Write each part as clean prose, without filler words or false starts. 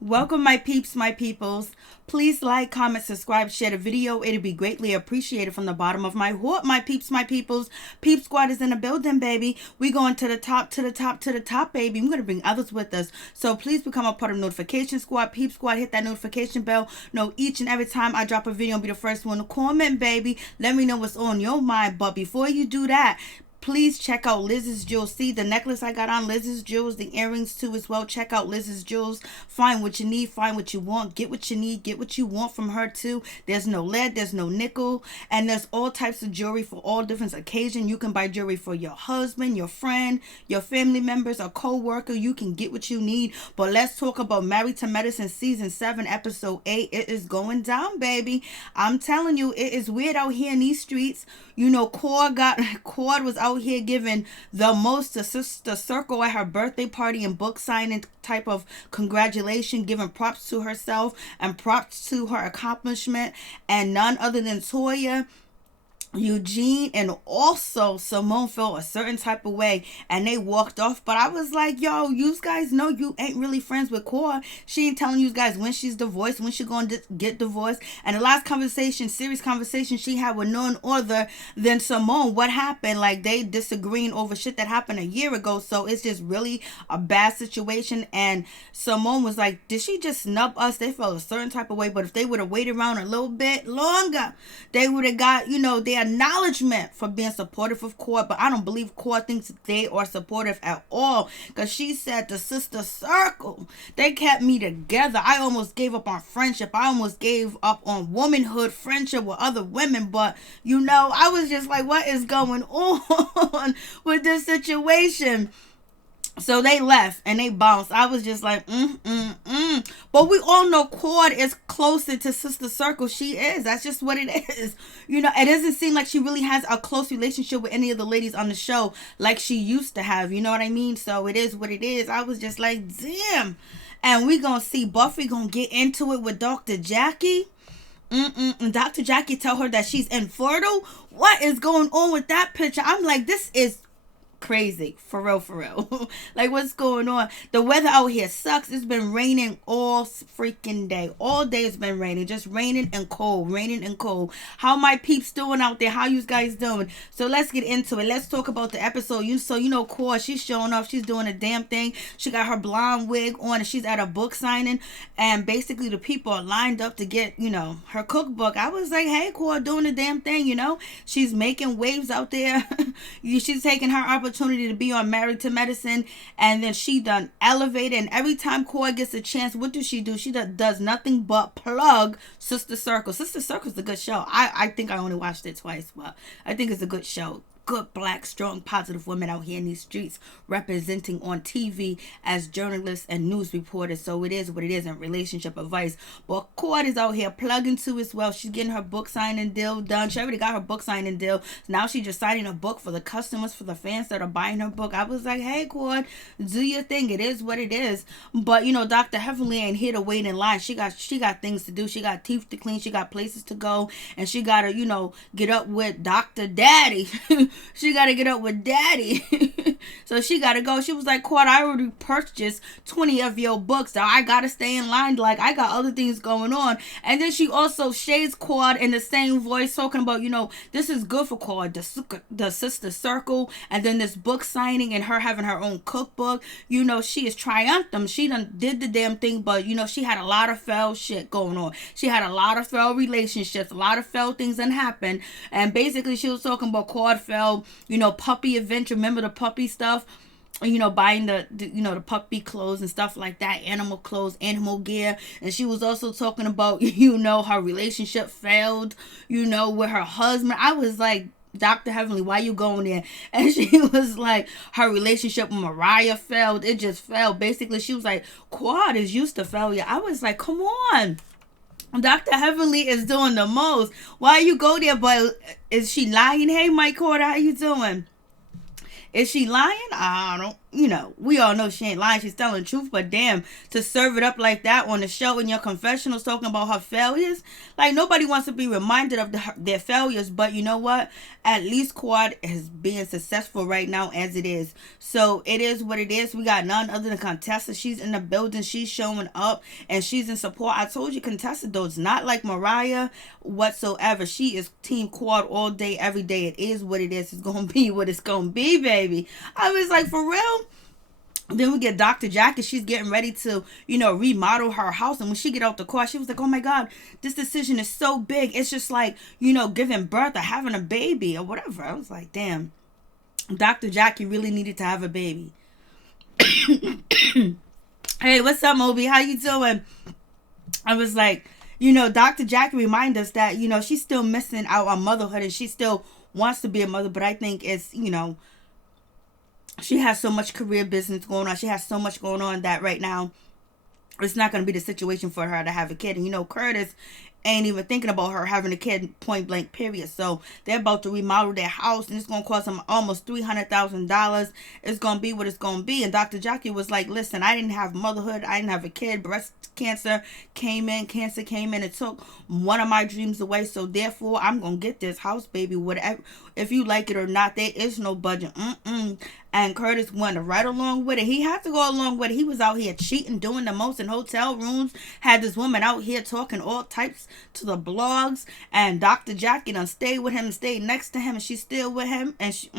Welcome, my peeps, my peoples. Please like, comment, subscribe, share the video. It'd be greatly appreciated from the bottom of my heart, my peeps, my peoples. Peep Squad is in the building, baby. We going to the top, to the top, to the top, baby. We're going to bring others with us. So please become a part of Notification Squad. Peep Squad, hit that notification bell. Know each and every time I drop a video, be the first one to comment, baby. Let me know what's on your mind. But before you do that, please check out Liz's Jewels. See the necklace I got on? Liz's Jewels. The earrings too as well. Check out Liz's Jewels. Find what you need. Find what you want. Get what you need. Get what you want from her too. There's no lead. There's no nickel. And there's all types of jewelry for all different occasions. You can buy jewelry for your husband, your friend, your family members, a co-worker. You can get what you need. But let's talk about Married to Medicine Season 7, Episode 8. It is going down, baby. I'm telling you, it is weird out here in these streets. You know, Cord was out here giving the most to Sister Circle at her birthday party and book signing type of congratulation, giving props to herself and props to her accomplishment, and none other than Toya, Eugene, and also Simone felt a certain type of way and they walked off. But I was like, yo, you guys know you ain't really friends with Core. She ain't telling you guys when she's divorced, when she's going to get divorced. And the last conversation, serious conversation she had with none other than Simone, what happened? Like, they disagreeing over shit that happened a year ago. So it's just really a bad situation. And Simone was like, did she just snub us? They felt a certain type of way, but if they would have waited around a little bit longer, they would have got, their acknowledgement for being supportive of Cord. But I don't believe Cord thinks they are supportive at all, because she said the Sister Circle, they kept me together. I almost gave up on friendship. I almost gave up on womanhood, friendship with other women. But I was just like, what is going on with this situation? So they left and they bounced. I was just like, But we all know Cord is closer to Sister Circle. She is. That's just what it is. It doesn't seem like she really has a close relationship with any of the ladies on the show like she used to have. You know what I mean? So it is what it is. I was just like, damn. And we gonna see Buffy gonna get into it with Dr. Jackie. Dr. Jackie tell her that she's infertile. What is going on with that picture? I'm like, this is crazy, for real. Like, what's going on? The weather out here sucks. It's been raining all freaking day. All day it's been raining. Just raining and cold. How my peeps doing out there? How you guys doing? So let's get into it. Let's talk about the episode. Cord, she's showing off. She's doing a damn thing. She got her blonde wig on and she's at a book signing, and basically the people are lined up to get her cookbook. I was like, hey, Cord, doing the damn thing. She's making waves out there. She's taking her opportunity to be on Married to Medicine, and then she done elevated. And every time Cord gets a chance, what does? She does nothing but plug Sister Circle. Sister Circle's a good show. I think I only watched it twice, but I think it's a good show. Good, black, strong, positive women out here in these streets representing on TV as journalists and news reporters. So it is what it is in relationship advice. But Cord is out here plugging too as well. She's getting her book signing deal done. She already got her book signing deal. Now she's just signing a book for the customers, for the fans that are buying her book. I was like, hey, Cord, do your thing. It is what it is. But Dr. Heavenly ain't here to wait in line. She got things to do. She got teeth to clean. She got places to go, and she gotta get up with Dr. Daddy. She got to get up with Daddy. So she got to go. She was like, Cord, I already purchased 20 of your books. So I got to stay in line. Like, I got other things going on. And then she also shades Cord in the same voice, talking about, this is good for Cord, the Sister Circle, and then this book signing and her having her own cookbook. She is triumphant. She done did the damn thing, but, she had a lot of foul shit going on. She had a lot of failed relationships, a lot of failed things that happened. And basically she was talking about Cord fell, puppy adventure. Remember the puppy stuff? Buying the puppy clothes and stuff like that, animal clothes, animal gear. And she was also talking about, her relationship failed, with her husband. I was like, Dr. Heavenly, why you going there? And she was like, her relationship with Mariah failed. It just failed. Basically, she was like, Cord is used to failure. I was like, come on. Dr. Heavenly is doing the most. Why you go there? But is she lying? Hey, Mike Cord, how you doing? Is she lying? I we all know she ain't lying. She's telling the truth. But damn, to serve it up like that on the show in your confessionals talking about her failures, like nobody wants to be reminded of their failures. But you know what? At least Quad is being successful right now as it is. So it is what it is. We got none other than Contessa. She's in the building. She's showing up and she's in support. I told you, Contessa though, it's not like Mariah whatsoever. She is team Quad all day, every day. It is what it is. It's gonna be what it's gonna be, baby. I was like, for real. Then we get Dr. Jackie. She's getting ready to, remodel her house. And when she get out the car, she was like, oh my God, this decision is so big. It's just like, giving birth or having a baby or whatever. I was like, damn, Dr. Jackie really needed to have a baby. Hey, what's up, Moby? How you doing? I was like, Dr. Jackie reminded us that, she's still missing out on motherhood and she still wants to be a mother. But I think it's, she has so much career business going on. She has so much going on that right now it's not going to be the situation for her to have a kid. And Curtis ain't even thinking about her having a kid, point blank, period. So they're about to remodel their house and it's going to cost them almost $300,000. It's going to be what it's going to be. And Dr. Jackie was like, listen, I didn't have motherhood. I didn't have a kid. Breast cancer came in. Cancer came in. It took one of my dreams away. So therefore, I'm going to get this house, baby. Whatever. If you like it or not, there is no budget. And Curtis went right along with it. He had to go along with it. He was out here cheating, doing the most in hotel rooms. Had this woman out here talking all types to the blogs. And Dr. Jackie done stayed with him and stayed next to him. And she's still with him. And she,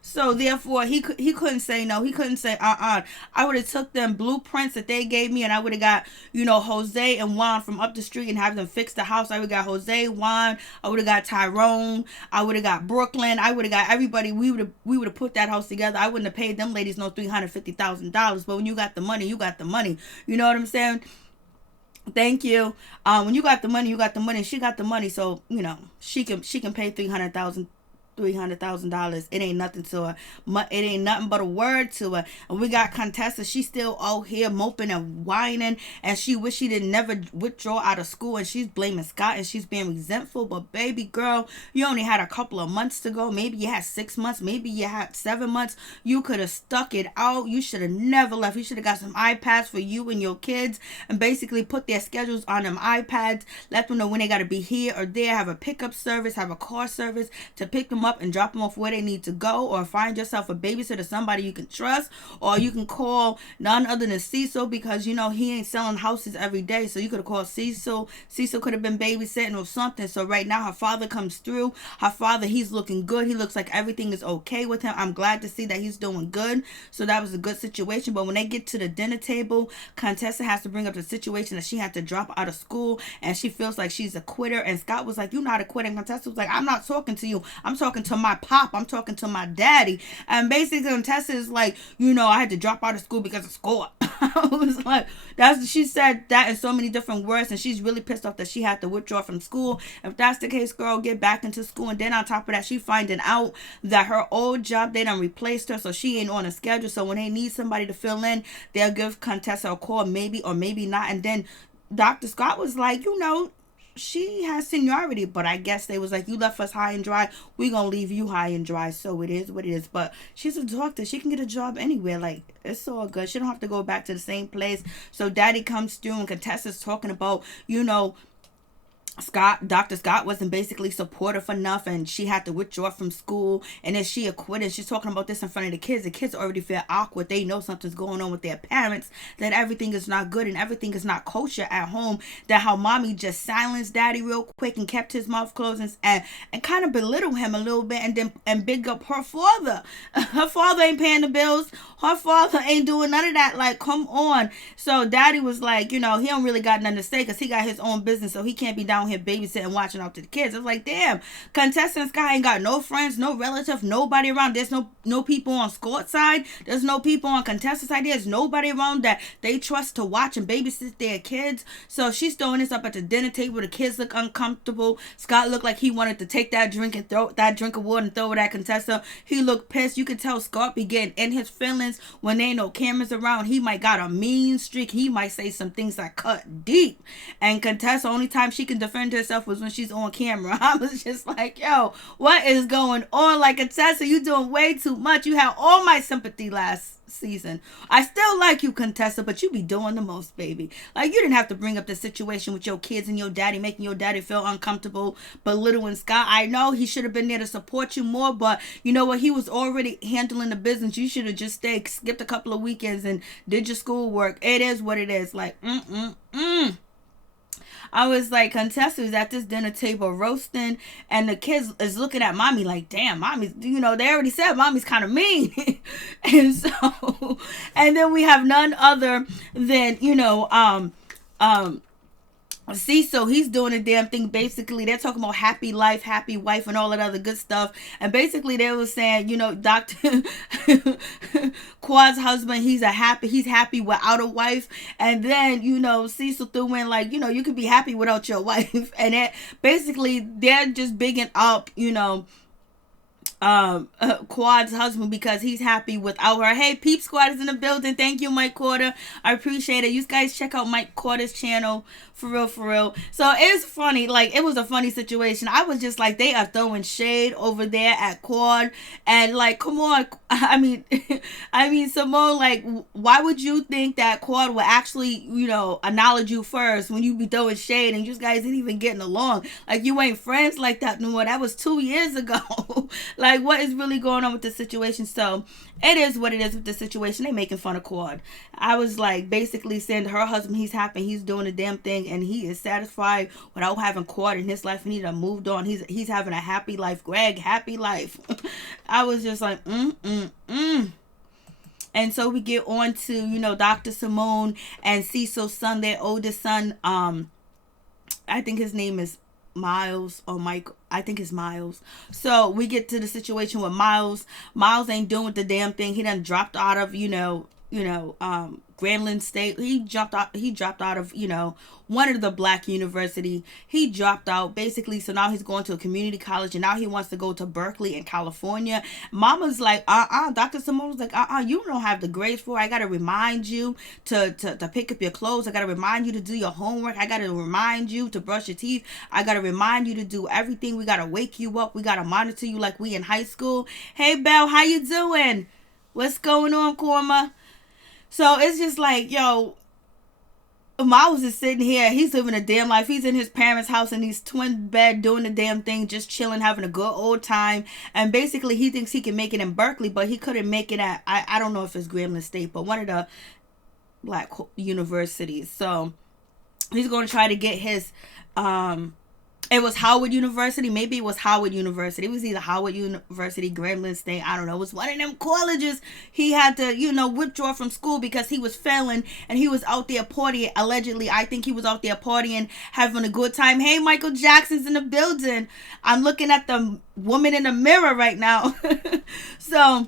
So therefore, he couldn't say no. He couldn't say, I would have took them blueprints that they gave me and I would have got, Jose and Juan from up the street and have them fix the house. I would have got Jose, Juan. I would have got Tyrone. I would have got Brooklyn. I would have got everybody. We would have put that house together. I wouldn't have paid them ladies no $350,000. But when you got the money, you got the money. You know what I'm saying? Thank you. When you got the money, you got the money. She got the money, so she can pay $300,000. It ain't nothing to her. It ain't nothing but a word to her. And we got Contessa. She's still out here moping and whining. And she wish she didn't never withdraw out of school. And she's blaming Scott. And she's being resentful. But baby girl, you only had a couple of months to go. Maybe you had 6 months. Maybe you had 7 months. You could have stuck it out. You should have never left. You should have got some iPads for you and your kids. And basically put their schedules on them iPads. Let them know when they got to be here or there. Have a pickup service. Have a car service to pick them up and drop them off where they need to go, or find yourself a babysitter, somebody you can trust, or you can call none other than Cecil because he ain't selling houses every day, so you could have called Cecil. Cecil could have been babysitting or something. So right now her father comes through. Her father, he's looking good. He looks like everything is okay with him. I'm glad to see that he's doing good. So that was a good situation. But when they get to the dinner table, Contessa has to bring up the situation that she had to drop out of school and she feels like she's a quitter. And Scott was like, you're not a quitter. And Contessa was like, I'm not talking to you. I'm talking to my pop. I'm talking to my daddy. And basically Contessa is like, I had to drop out of school because of school. I was like, she said that in so many different words, and she's really pissed off that she had to withdraw from school. If that's the case, girl, get back into school. And then on top of that, she finding out that her old job, they done replaced her, so she ain't on a schedule. So when they need somebody to fill in, they'll give Contessa a call, maybe or maybe not. And then Dr. Scott was like, she has seniority, but I guess they was like, you left us high and dry, we gonna leave you high and dry. So it is what it is. But she's a doctor, she can get a job anywhere. Like, it's all good. She don't have to go back to the same place. So daddy comes through and Contessa's talking about, Dr. Scott wasn't basically supportive enough and she had to withdraw from school, and then she acquitted. She's talking about this in front of the kids. The kids already feel awkward. They know something's going on with their parents, that everything is not good and everything is not kosher at home, that how mommy just silenced daddy real quick and kept his mouth closed and kind of belittled him a little bit, and big up her father. Her father ain't paying the bills. Her father ain't doing none of that. Like, come on. So daddy was like, he don't really got nothing to say because he got his own business, so he can't be down here babysitting, watching out to the kids. I was like, damn, Contessa and Sky ain't got no friends, no relative, nobody around. There's no people on Scott's side. There's no people on Contessa's side. There's nobody around that they trust to watch and babysit their kids. So she's throwing this up at the dinner table. The kids look uncomfortable. Scott looked like he wanted to take that drink and throw that drink of water and throw it at Contessa. He looked pissed. You could tell Scott be getting in his feelings when there ain't no cameras around. He might got a mean streak. He might say some things that cut deep. And Contessa, only time she can defend defend herself was when she's on camera. I was just like, yo, what is going on? Like, Contessa, you doing way too much. You had all my sympathy last season. I still like you, Contessa, but you be doing the most, baby. Like, you didn't have to bring up the situation with your kids and your daddy, making your daddy feel uncomfortable, belittling Scott. I know he should have been there to support you more, but you know what? He was already handling the business. You should have just stayed, skipped a couple of weekends and did your schoolwork. It is what it is. Like, I was like, Contessa is at this dinner table roasting, and the kids is looking at mommy like, damn, mommy's, you know, they already said mommy's kind of mean. And so, and then we have none other than, you know, see, so he's doing a damn thing. Basically, they're talking about happy life, happy wife, and all that other good stuff. And basically, they were saying, you know, Dr. Quad's husband, he's happy without a wife. And then, you know, Cecil threw in like, you know, you could be happy without your wife. And it, basically, they're just bigging up, you know, Quad's husband because he's happy without her. Hey, Peep Squad is in the building. Thank you, Mike Quarter. I appreciate it. You guys check out Mike Quarter's channel. For real, for real. So it's funny. Like, it was a funny situation. I was just like, they are throwing shade over there at Quad. And like, come on. I mean, Simone, like, why would you think that Quad would actually, you know, acknowledge you first when you be throwing shade and you guys ain't even getting along? Like, you ain't friends like that no more. That was 2 years ago. Like, what is really going on with the situation? So it is what it is with the situation. They making fun of Quad. I was like, basically saying to her husband, he's happy, he's doing the damn thing, and he is satisfied without having Quad in his life, and he done moved on. He's having a happy life. Greg, happy life. I was just like, And so we get on to, you know, Dr. Simone and Cecil's son, their oldest son. I think his name is Miles or Mike. I think it's Miles. So we get to the situation with Miles. Miles ain't doing the damn thing. He done dropped out of, Grambling State. He dropped out of, one of the black university. He dropped out basically. So now he's going to a community college, and now he wants to go to Berkeley in California. Mama's like, Dr. Simone was like, you don't have the grades for it. I got to remind you to pick up your clothes. I got to remind you to do your homework. I got to remind you to brush your teeth. I got to remind you to do everything. We got to wake you up. We got to monitor you like we in high school. Hey, Belle, how you doing? What's going on, Korma? So it's just like, yo, Miles is sitting here. He's living a damn life. He's in his parents' house in his twin bed doing the damn thing, just chilling, having a good old time. And basically, he thinks he can make it in Berkeley, but he couldn't make it at, I don't know if it's Grambling State, but one of the black universities. So he's going to try to get his, it was Howard University. Maybe it was Howard University. It was either Howard University, Grambling State. I don't know. It was one of them colleges. He had to, withdraw from school because he was failing and he was out there partying. Allegedly, I think he was out there partying, having a good time. Hey, Michael Jackson's in the building. I'm looking at the woman in the mirror right now. So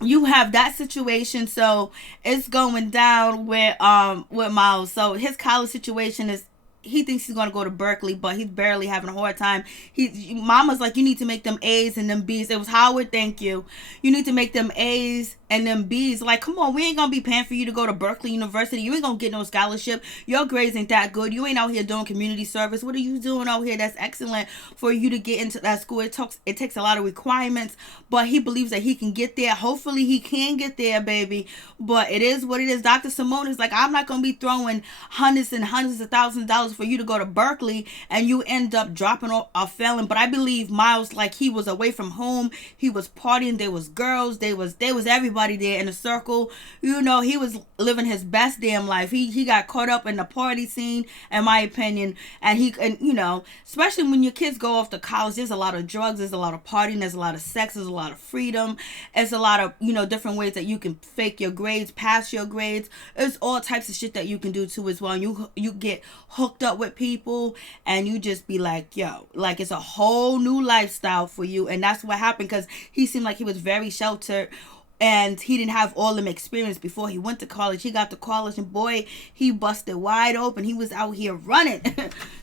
you have that situation. So it's going down with Miles. So his college situation is, he thinks he's going to go to Berkeley, but he's barely having a hard time. Mama's like, you need to make them A's and them B's. It was Howard, thank you. You need to make them A's and them B's. Like, come on, we ain't going to be paying for you to go to Berkeley University. You ain't going to get no scholarship. Your grades ain't that good. You ain't out here doing community service. What are you doing out here that's excellent for you to get into that school? It takes a lot of requirements, but he believes that he can get there. Hopefully he can get there, baby. But it is what it is. Dr. Simone is like, I'm not going to be throwing hundreds and hundreds of thousands of dollars for you to go to Berkeley and you end up dropping off a felon. But I believe Miles, like, he was away from home. He was partying. There was girls. There was everybody there in a circle. He was living his best damn life. He got caught up in the party scene, in my opinion. And especially when your kids go off to college, there's a lot of drugs, there's a lot of partying, there's a lot of sex, there's a lot of freedom. It's a lot of, different ways that you can fake your grades, pass your grades. There's all types of shit that you can do too as well. You get hooked up with people and you just be like, yo, like, it's a whole new lifestyle for you. And that's what happened, because he seemed like he was very sheltered and he didn't have all them experience before he went to college. He got to college and boy, he busted wide open. He was out here running.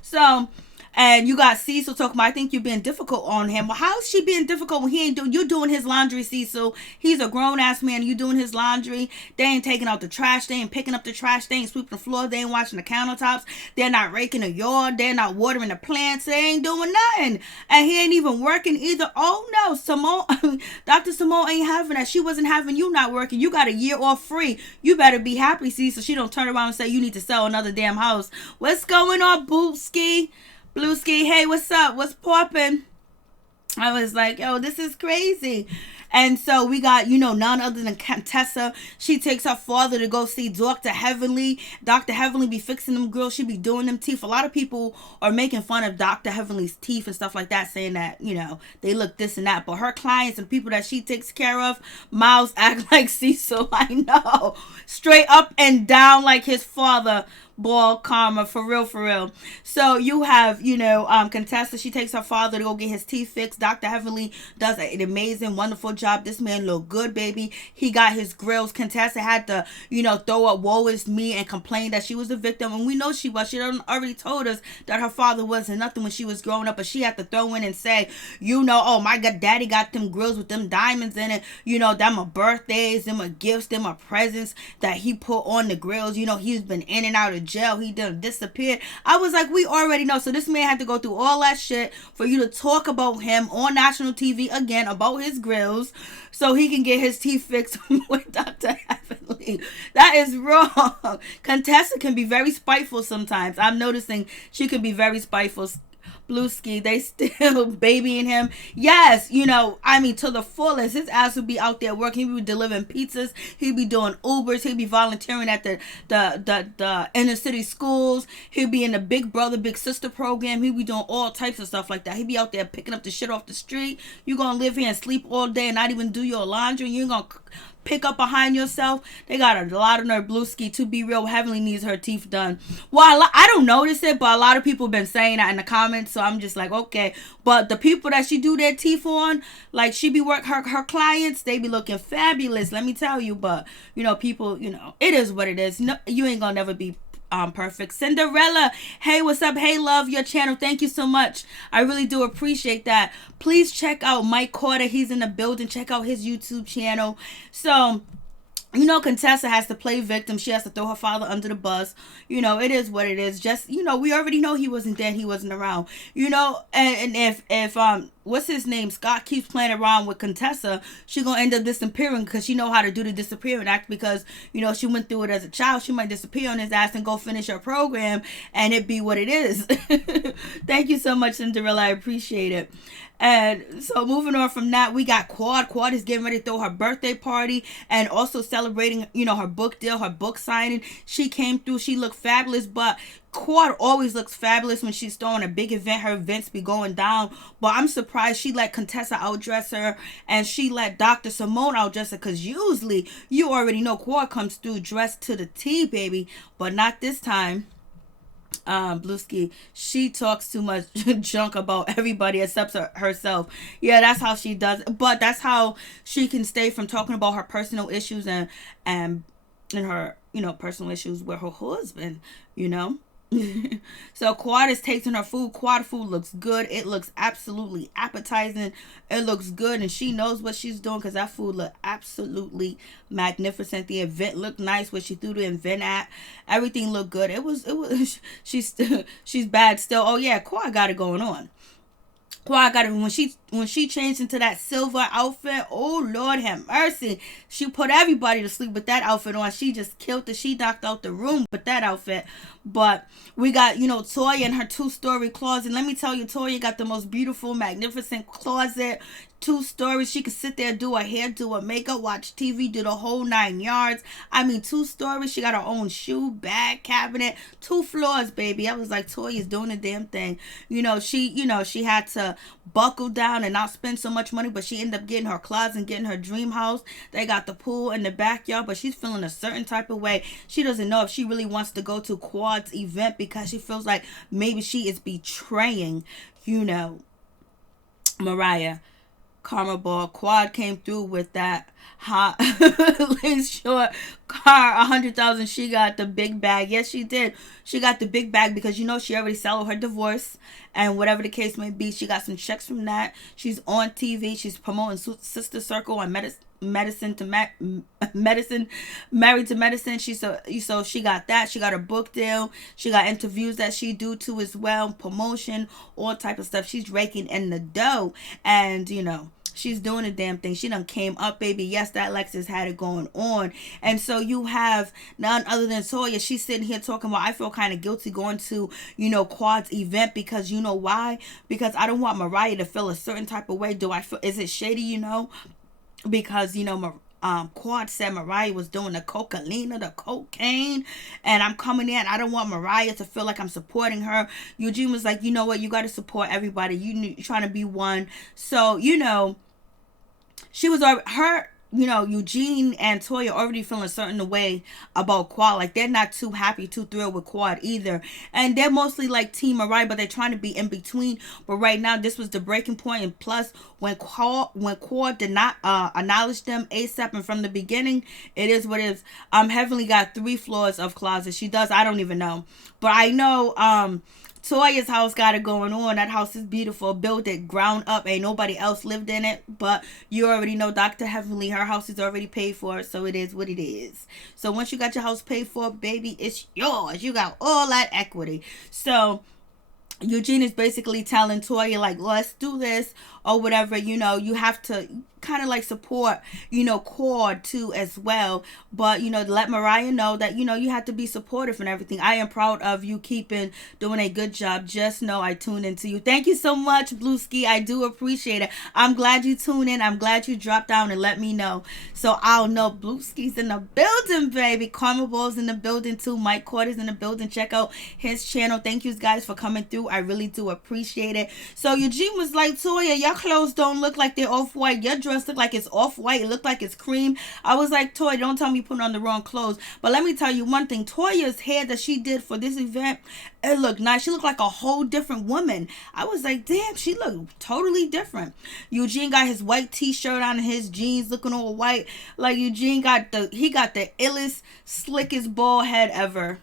So And you got Cecil talking about, I think you're being difficult on him. Well, how is she being difficult when he ain't doing, you doing his laundry, Cecil? He's a grown ass man. You doing his laundry. They ain't taking out the trash. They ain't picking up the trash. They ain't sweeping the floor. They ain't washing the countertops. They're not raking the yard. They're not watering the plants. They ain't doing nothing. And he ain't even working either. Oh no, Simone, Dr. Simone ain't having that. She wasn't having you not working. You got a year off free. You better be happy, Cecil. She don't turn around and say you need to sell another damn house. What's going on, Boopski? Blueski, hey, what's up? What's poppin'? I was like, yo, this is crazy. And so we got, none other than Contessa. She takes her father to go see Dr. Heavenly. Dr. Heavenly be fixing them girls. She be doing them teeth. A lot of people are making fun of Dr. Heavenly's teeth and stuff like that, saying that, they look this and that. But her clients and people that she takes care of, mouths act like Cecil. I know. Straight up and down like his father. Ball karma, for real. So you have, Contessa. She takes her father to go get his teeth fixed. Dr. Heavenly does an amazing, wonderful job. This man look good, baby. He got his grills. Contessa had to, throw up woe is me and complain that she was a victim. And we know she was. She already told us that her father wasn't nothing when she was growing up. But she had to throw in and say, oh my God, daddy got them grills with them diamonds in it. Them are birthdays, them are gifts, them are presents that he put on the grills. He's been in and out of jail. He done disappeared. I was like, we already know. So this man had to go through all that shit for you to talk about him on national TV again about his grills so he can get his teeth fixed with Dr. Heavenly. That is wrong. Contessa can be very spiteful sometimes. I'm noticing she can be very spiteful. Blueski, they still babying him. Yes, to the fullest. His ass would be out there working. He would be delivering pizzas. He'd be doing Ubers. He'd be volunteering at the inner city schools. He'd be in the Big Brother, Big Sister program. He'd be doing all types of stuff like that. He'd be out there picking up the shit off the street. You gonna live here and sleep all day and not even do your laundry. You ain't gonna pick up behind yourself. They got a lot of nerve. Blueski, to be real, Heavenly needs her teeth done. Well, I don't notice it, but a lot of people have been saying that in the comments, so I'm just like, okay. But the people that she do their teeth on, like she be her clients, they be looking fabulous, let me tell you. But people, it is what it is. No, you ain't gonna never be perfect. Cinderella, hey, what's up? Hey, love your channel. Thank you so much. I really do appreciate that. Please check out Mike Carter. He's in the building. Check out his YouTube channel. So Contessa has to play victim. She has to throw her father under the bus. It is what it is. Just, we already know he wasn't dead. He wasn't around. And if what's his name? Scott keeps playing around with Contessa, she gonna end up disappearing because she know how to do the disappearing act because, she went through it as a child. She might disappear on his ass and go finish her program and it be what it is. Thank you so much, Cinderella. I appreciate it. And so moving on from that, we got Quad. Quad is getting ready to throw her birthday party and also celebrating, her book deal, her book signing. She came through. She looked fabulous, but Quad always looks fabulous when she's throwing a big event. Her events be going down. But I'm surprised she let Contessa outdress her and she let Dr. Simone outdress her because usually you already know Quad comes through dressed to the T, baby. But not this time. Blueski, she talks too much junk about everybody except herself. Yeah, that's how she does it. But that's how she can stay from talking about her personal issues and her personal issues with her husband. So Quad is tasting her food. Quad food looks good. It looks absolutely appetizing. It looks good and she knows what she's doing because that food looked absolutely magnificent. The event looked nice when she threw the event at. Everything looked good. It was she's bad still. Oh yeah, Quad got it going on. Quad got it when she changed into that silver outfit. Oh Lord have mercy. She put everybody to sleep with that outfit on. She just killed it. She knocked out the room with that outfit. But we got, Toya in her 2-story closet. Let me tell you, Toya got the most beautiful, magnificent closet. 2 stories. She could sit there, do her hair, do her makeup, watch TV, do the whole 9 yards. 2 stories. She got her own shoe, bag, cabinet, 2 floors, baby. I was like, Toya's doing the damn thing. She had to buckle down and not spend so much money, but she ended up getting her closet and getting her dream house. They got the pool in the backyard, but she's feeling a certain type of way. She doesn't know if she really wants to go to Quad's event because she feels like maybe she is betraying, Mariah. Karma Ball. Quad came through with that Hot lace short car, 100,000. She got the big bag. Yes, she did. She got the big bag because you know she already settled her divorce, and whatever the case may be, she got some checks from that. She's on TV. She's promoting Sister Circle on medicine to medicine, married to medicine. So she got that. She got a book deal. She got interviews that she do too as well, promotion, all type of stuff. She's raking in the dough, and you know, she's doing a damn thing. She done came up, baby. Yes, that Lexus had it going on. And so you have none other than Toya. She's sitting here talking about, I feel kind of guilty going to, you know, Quad's event because you know why? Because I don't want Mariah to feel a certain type of way. Do I feel, is it shady, you know? Because, you know, Quad said Mariah was doing the cocaine, and I'm coming in. I don't want Mariah to feel like I'm supporting her. Eugene was like, you know what? You got to support everybody. You're trying to be one. So, you know, she was her. You know, Eugene and Toya already feeling a certain way about Quad. Like, they're not too happy, too thrilled with Quad either. And they're mostly like Team Mariah, but they're trying to be in between. But right now, this was the breaking point. And plus, when Quad did not acknowledge them ASAP and from the beginning, it is what it is. Heavenly got 3 floors of closets. She does. I don't even know. But I know Toya's house got it going on. That house is beautiful. Built it ground up. Ain't nobody else lived in it. But you already know Dr. Heavenly, her house is already paid for. So it is what it is. So once you got your house paid for, baby, it's yours. You got all that equity. So Eugene is basically telling Toya, like, let's do this or whatever. You know, you have to kind of like support, you know, Quad too as well. But, you know, let Mariah know that, you know, you have to be supportive and everything. I am proud of you doing a good job. Just know I tuned into you. Thank you so much, Blueski. I do appreciate it. I'm glad you tuned in. I'm glad you dropped down and let me know. So I'll know Blueski's in the building, baby. Karma Ball's in the building too. Mike Corder's in the building. Check out his channel. Thank you guys for coming through. I really do appreciate it. So Eugene was like, Toya, your clothes don't look like they're off-white. Your dress look like it's off-white. It looked like it's cream. I was like, Toya, don't tell me you put on the wrong clothes. But let me tell you one thing. Toya's hair that she did for this event, it looked nice. She looked like a whole different woman. I was like, damn, she looked totally different. Eugene got his white t-shirt on and his jeans looking all white. Like Eugene got the illest, slickest bald head ever.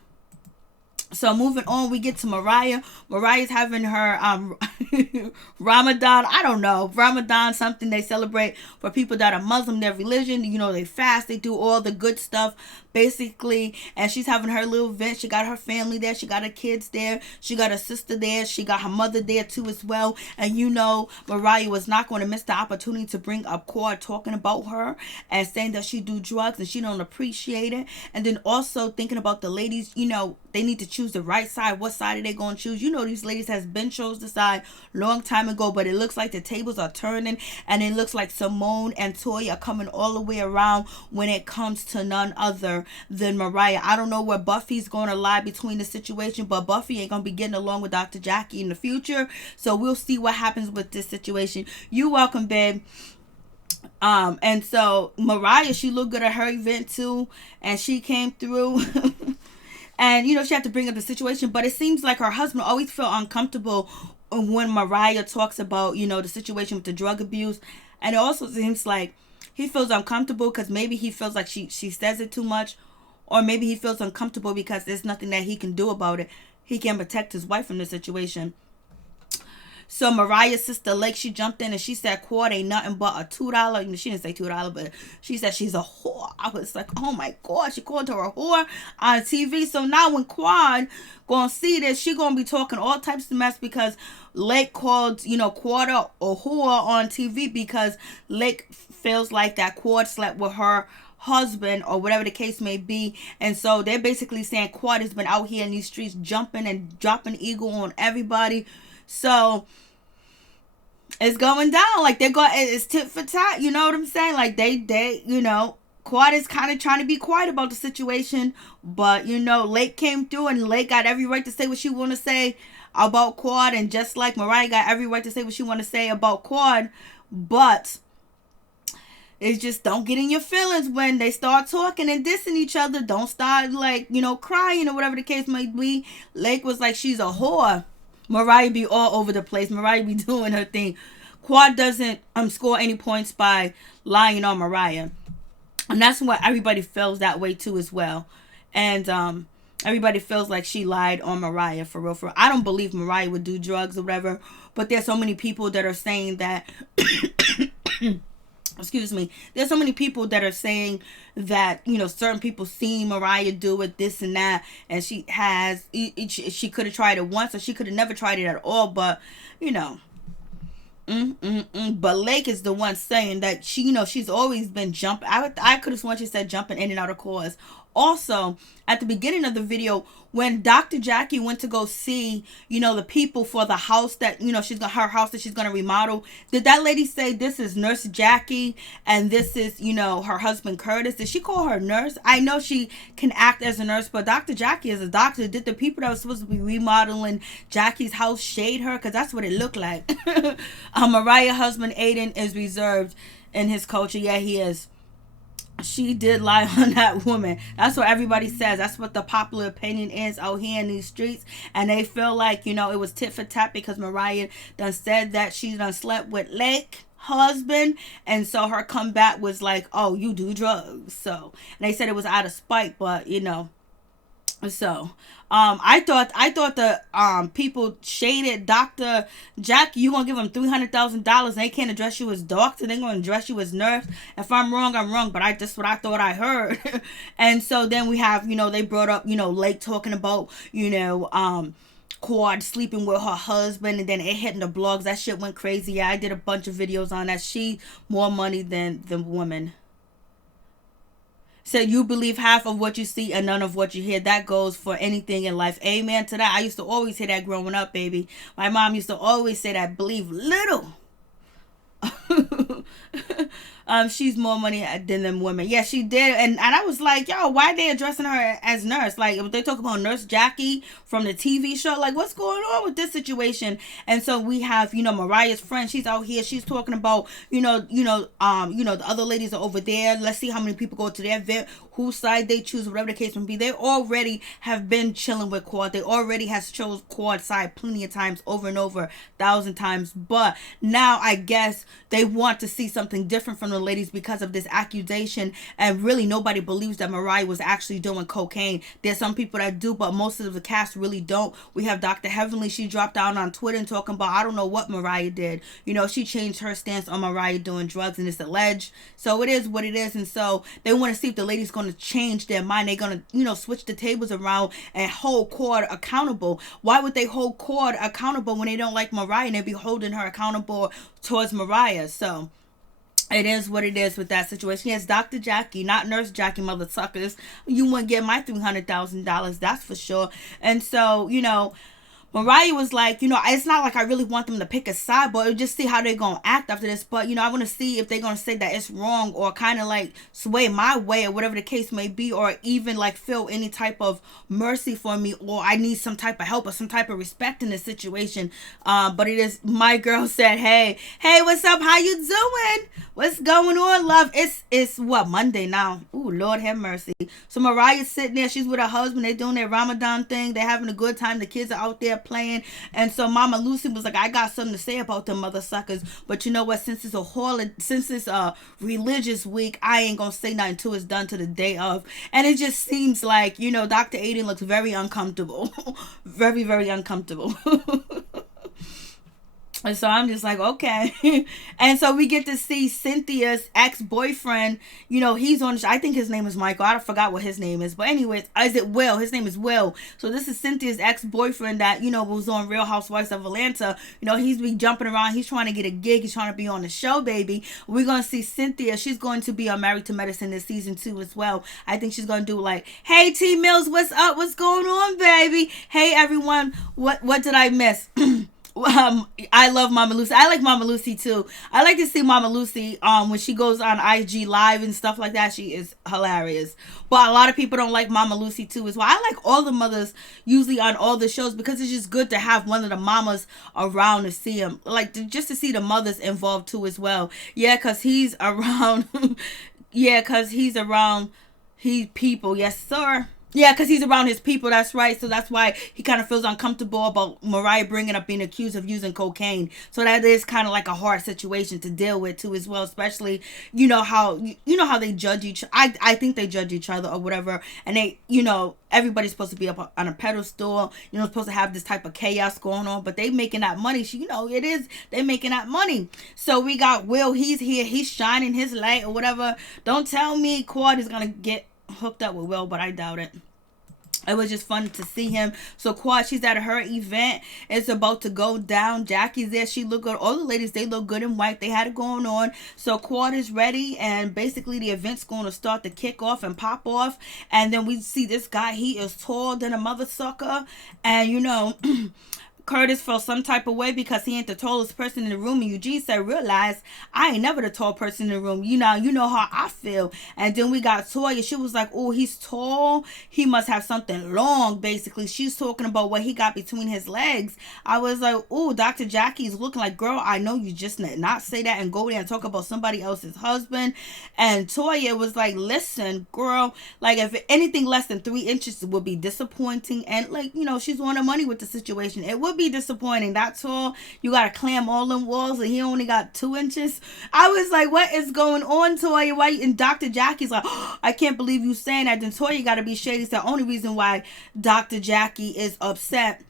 So moving on, we get to Mariah. Mariah's having her Ramadan. I don't know. Ramadan, something they celebrate for people that are Muslim, their religion. You know, they fast. They do all the good stuff, basically. And she's having her little event. She got her family there. She got her kids there. She got her sister there. She got her mother there too as well. And you know, Mariah was not going to miss the opportunity to bring up Quad talking about her and saying that she do drugs and she don't appreciate it. And then also thinking about the ladies, you know, they need to choose the right side. What side are they going to choose? You know, these ladies has been chose the side long time ago, but it looks like the tables are turning, and it looks like Simone and Toya are coming all the way around when it comes to none other than Mariah. I don't know where Buffy's going to lie between the situation, but Buffy ain't going to be getting along with Dr. Jackie in the future, so we'll see what happens with this situation. You welcome, babe. And so Mariah, she looked good at her event too, and she came through. And, you know, she had to bring up the situation. But it seems like her husband always felt uncomfortable when Mariah talks about, you know, the situation with the drug abuse. And it also seems like he feels uncomfortable because maybe he feels like she says it too much. Or maybe he feels uncomfortable because there's nothing that he can do about it. He can protect his wife from the situation. So Mariah's sister Lake, she jumped in and she said Quad ain't nothing but a $2. You know, she didn't say $2, but she said she's a whore. I was like, oh my God, she called her a whore on TV. So now when Quad gonna see this, she gonna be talking all types of mess because Lake called, you know, Quad a whore on TV because Lake feels like that Quad slept with her husband or whatever the case may be. And so they're basically saying Quad has been out here in these streets jumping and dropping ego on everybody. So it's going down. Like it's tit for tat. You know what I'm saying? Like they, you know, Quad is kind of trying to be quiet about the situation, but you know, Lake came through and Lake got every right to say what she want to say about Quad, and just like Mariah got every right to say what she want to say about Quad, but it's just don't get in your feelings when they start talking and dissing each other. Don't start like, you know, crying or whatever the case may be. Lake was like, she's a whore. Mariah be all over the place. Mariah be doing her thing. Quad doesn't score any points by lying on Mariah. And that's what everybody feels that way too as well. And everybody feels like she lied on Mariah, for real, for real. I don't believe Mariah would do drugs or whatever, but there's so many people that are saying that excuse me, there's so many people that are saying that, you know, certain people seen Mariah do it, this and that, and she could have tried it once, or she could have never tried it at all. But you know, but Lake is the one saying that she, you know, she's always been jumping. I could have sworn she said jumping in and out of cars. Also, at the beginning of the video, when Dr. Jackie went to go see, you know, the people for the house that, you know, her house that she's gonna remodel, did that lady say this is Nurse Jackie and this is, you know, her husband Curtis? Did she call her nurse? I know she can act as a nurse, but Dr. Jackie is a doctor. Did the people that were supposed to be remodeling Jackie's house shade her? Because that's what it looked like. Mariah's husband Aiden is reserved in his culture. Yeah, he is. She did lie on that woman. That's what everybody says. That's what the popular opinion is out here in these streets. And they feel like, you know, it was tit for tat because Mariah done said that she done slept with Lake husband, and so her comeback was like, oh, you do drugs. So, and they said it was out of spite, but you know, so I thought the people shaded Dr. Jackie. You gonna give them $300,000 and they can't address you as doctor, they gonna address you as nurse. If I'm wrong, I'm wrong, but that's what I thought I heard. And so then we have, you know, they brought up, you know, Lake talking about, you know, Quad sleeping with her husband, and then it hitting the blogs. That shit went crazy. Yeah, I did a bunch of videos on that. She more money than the woman. So you believe half of what you see and none of what you hear. That goes for anything in life. Amen to that. I used to always hear that growing up, baby. My mom used to always say that. Believe little. She's more money than them women. Yeah, she did. And I was like, yo, why are they addressing her as nurse? Like, if they talk about Nurse Jackie from the TV show, like, what's going on with this situation? And so we have, you know, Mariah's friend. She's out here. She's talking about, the other ladies are over there. Let's see how many people go to their event, whose side they choose, whatever the case may be. They already have been chilling with Quad. They already has chose Quad side plenty of times, over and over, 1,000 times. But now I guess they want to see something different from the ladies because of this accusation, and really nobody believes that Mariah was actually doing cocaine. There's some people that do, but most of the cast really don't. We have Dr. Heavenly. She dropped down on Twitter and talking about, I don't know what Mariah did. You know, she changed her stance on Mariah doing drugs, and it's alleged. So it is what it is. And so they want to see if the lady's going to change their mind. They're going to, you know, switch the tables around and hold Quad accountable. Why would they hold Quad accountable when they don't like Mariah and they be holding her accountable towards Mariah? So it is what it is with that situation. Yes, Dr. Jackie, not Nurse Jackie, mother suckers. You wouldn't get my $300,000, that's for sure. And so, you know, Mariah was like, you know, it's not like I really want them to pick a side, but just see how they're going to act after this. But, you know, I want to see if they're going to say that it's wrong or kind of like sway my way or whatever the case may be, or even like feel any type of mercy for me, or I need some type of help or some type of respect in this situation. But it is, my girl said, hey, what's up? How you doing? What's going on, love? It's what, Monday now? Ooh, Lord have mercy. So Mariah's sitting there. She's with her husband. They're doing their Ramadan thing. They're having a good time. The kids are out there playing. And so Mama Lucy was like, I got something to say about them mother suckers. But you know what? Since it's a religious week, I ain't gonna say nothing till it's done to the day of. And it just seems like, you know, Dr. Aiden looks very uncomfortable. Very, very uncomfortable. And so I'm just like, okay. And so we get to see Cynthia's ex-boyfriend. You know, he's on, I think his name is Michael. I forgot what his name is. But anyways, is it Will? His name is Will. So this is Cynthia's ex-boyfriend that, you know, was on Real Housewives of Atlanta. You know, he's been jumping around. He's trying to get a gig. He's trying to be on the show, baby. We're going to see Cynthia. She's going to be on Married to Medicine this season 2 as well. I think she's going to do like, hey, T Mills, what's up? What's going on, baby? Hey, everyone. What did I miss? I love Mama Lucy. I like Mama Lucy too. I like to see Mama Lucy when she goes on IG live and stuff like that. She is hilarious. But a lot of people don't like Mama Lucy too as well. I like all the mothers usually on all the shows because it's just good to have one of the mamas around to see them. Like just to see the mothers involved too as well. Yeah, because he's around. Yeah, because he's around people. Yes, sir. Yeah, because he's around his people. That's right. So that's why he kind of feels uncomfortable about Mariah bringing up being accused of using cocaine. So that is kind of like a hard situation to deal with too, as well. Especially, you know how they judge each. I think they judge each other or whatever, and they, everybody's supposed to be up on a pedestal. Supposed to have this type of chaos going on, but they making that money. It is they making that money. So we got Will. He's here. He's shining his light or whatever. Don't tell me Quad is gonna get hooked up with Will, but I doubt it. It was just fun to see him. So Quad, she's at her event. It's about to go down. Jackie's there. She look good. All the ladies, they look good in white. They had it going on. So Quad is ready, and basically the event's going to start to kick off and pop off. And then we see this guy. He is taller than a mother sucker, and Curtis felt some type of way because he ain't the tallest person in the room. And Eugene said, realize I ain't never the tall person in the room. You know how I feel. And then we got Toya. She was like, oh, he's tall. He must have something long, basically. She's talking about what he got between his legs. I was like, oh, Dr. Jackie's looking like, girl, I know you just not say that and go there and talk about somebody else's husband. And Toya was like, listen, girl, like if anything less than 3 inches would be disappointing. And she's wanting money with the situation. It would be disappointing. That's all. You got to clam all them walls and he only got 2 inches. I was like, what is going on, Toya? Why? And Dr. Jackie's like, oh, I can't believe you saying that. Then Toya got to be shady. It's the only reason why Dr. Jackie is upset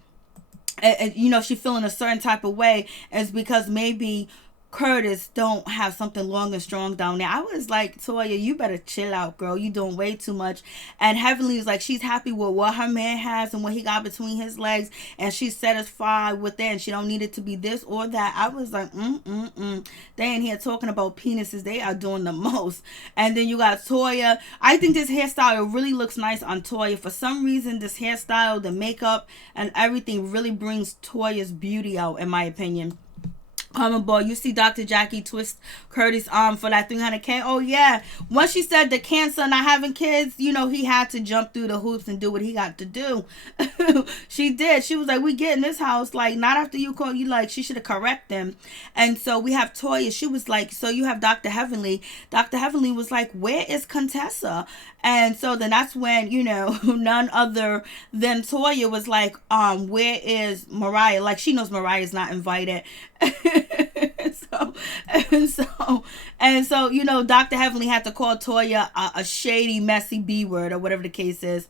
and she feeling a certain type of way is because maybe Curtis don't have something long and strong down there. I was like, Toya, you better chill out, girl. You doing way too much. And Heavenly was like, she's happy with what her man has and what he got between his legs, and she's satisfied with that, and she don't need it to be this or that. I was like, They ain't here talking about penises. They are doing the most. And then you got Toya. I think this hairstyle really looks nice on Toya. For some reason, this hairstyle, the makeup, and everything really brings Toya's beauty out, in my opinion. Comment boy, you see Dr. Jackie twist Curtis' arm for that 300K. Oh yeah, once she said the cancer not having kids, he had to jump through the hoops and do what he got to do. She did. She was like, we get in this house, like, not after you call you, like, she should have corrected them. And so we have Toya. She was like, so you have Dr. Heavenly. Dr. Heavenly was like, where is Contessa? And so then that's when, none other than Toya was like, where is Mariah? Like, she knows Mariah's not invited. So Dr. Heavenly had to call Toya a shady, messy B word or whatever the case is.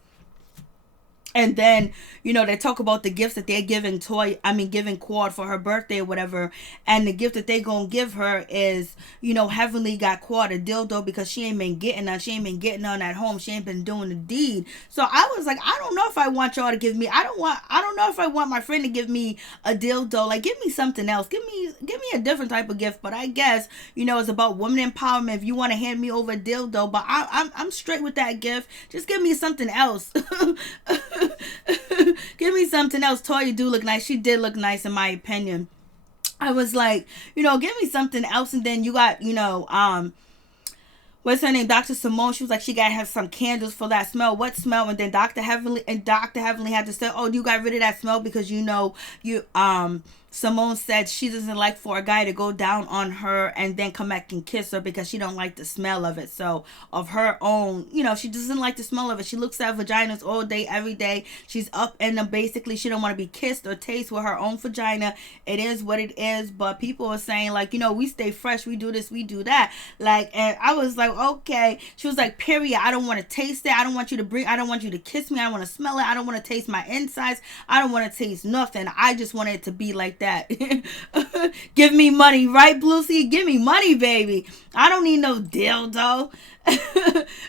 And then, they talk about the gifts that they're giving giving Quad for her birthday or whatever. And the gift that they gonna give her is, Heavenly got Quad a dildo because she ain't been getting none. She ain't been getting none at home. She ain't been doing the deed. So I was like, I don't know if I want y'all to give me, I don't know if I want my friend to give me a dildo. Like, give me something else. Give me a different type of gift. But I guess, it's about woman empowerment. If you want to hand me over a dildo, but I'm straight with that gift. Just give me something else. Give me something else. Toya do look nice. She did look nice in my opinion. I was like, give me something else. And then you got, what's her name? Dr. Simone. She was like, she got to have some candles for that smell. What smell? And then Dr. Heavenly had to say, oh, you got rid of that smell because Simone said she doesn't like for a guy to go down on her and then come back and kiss her because she don't like the smell of it. So of her own, she doesn't like the smell of it. She looks at vaginas all day, every day. She's up and basically she don't want to be kissed or taste with her own vagina. It is what it is. But people are saying like, we stay fresh. We do this, we do that. Like, and I was like, okay. She was like, period. I don't want to taste it. I don't want you to kiss me. I don't want to smell it. I don't want to taste my insides. I don't want to taste nothing. I just want it to be like that. Give me money, right, Bluesy? Give me money, baby. I don't need no dildo.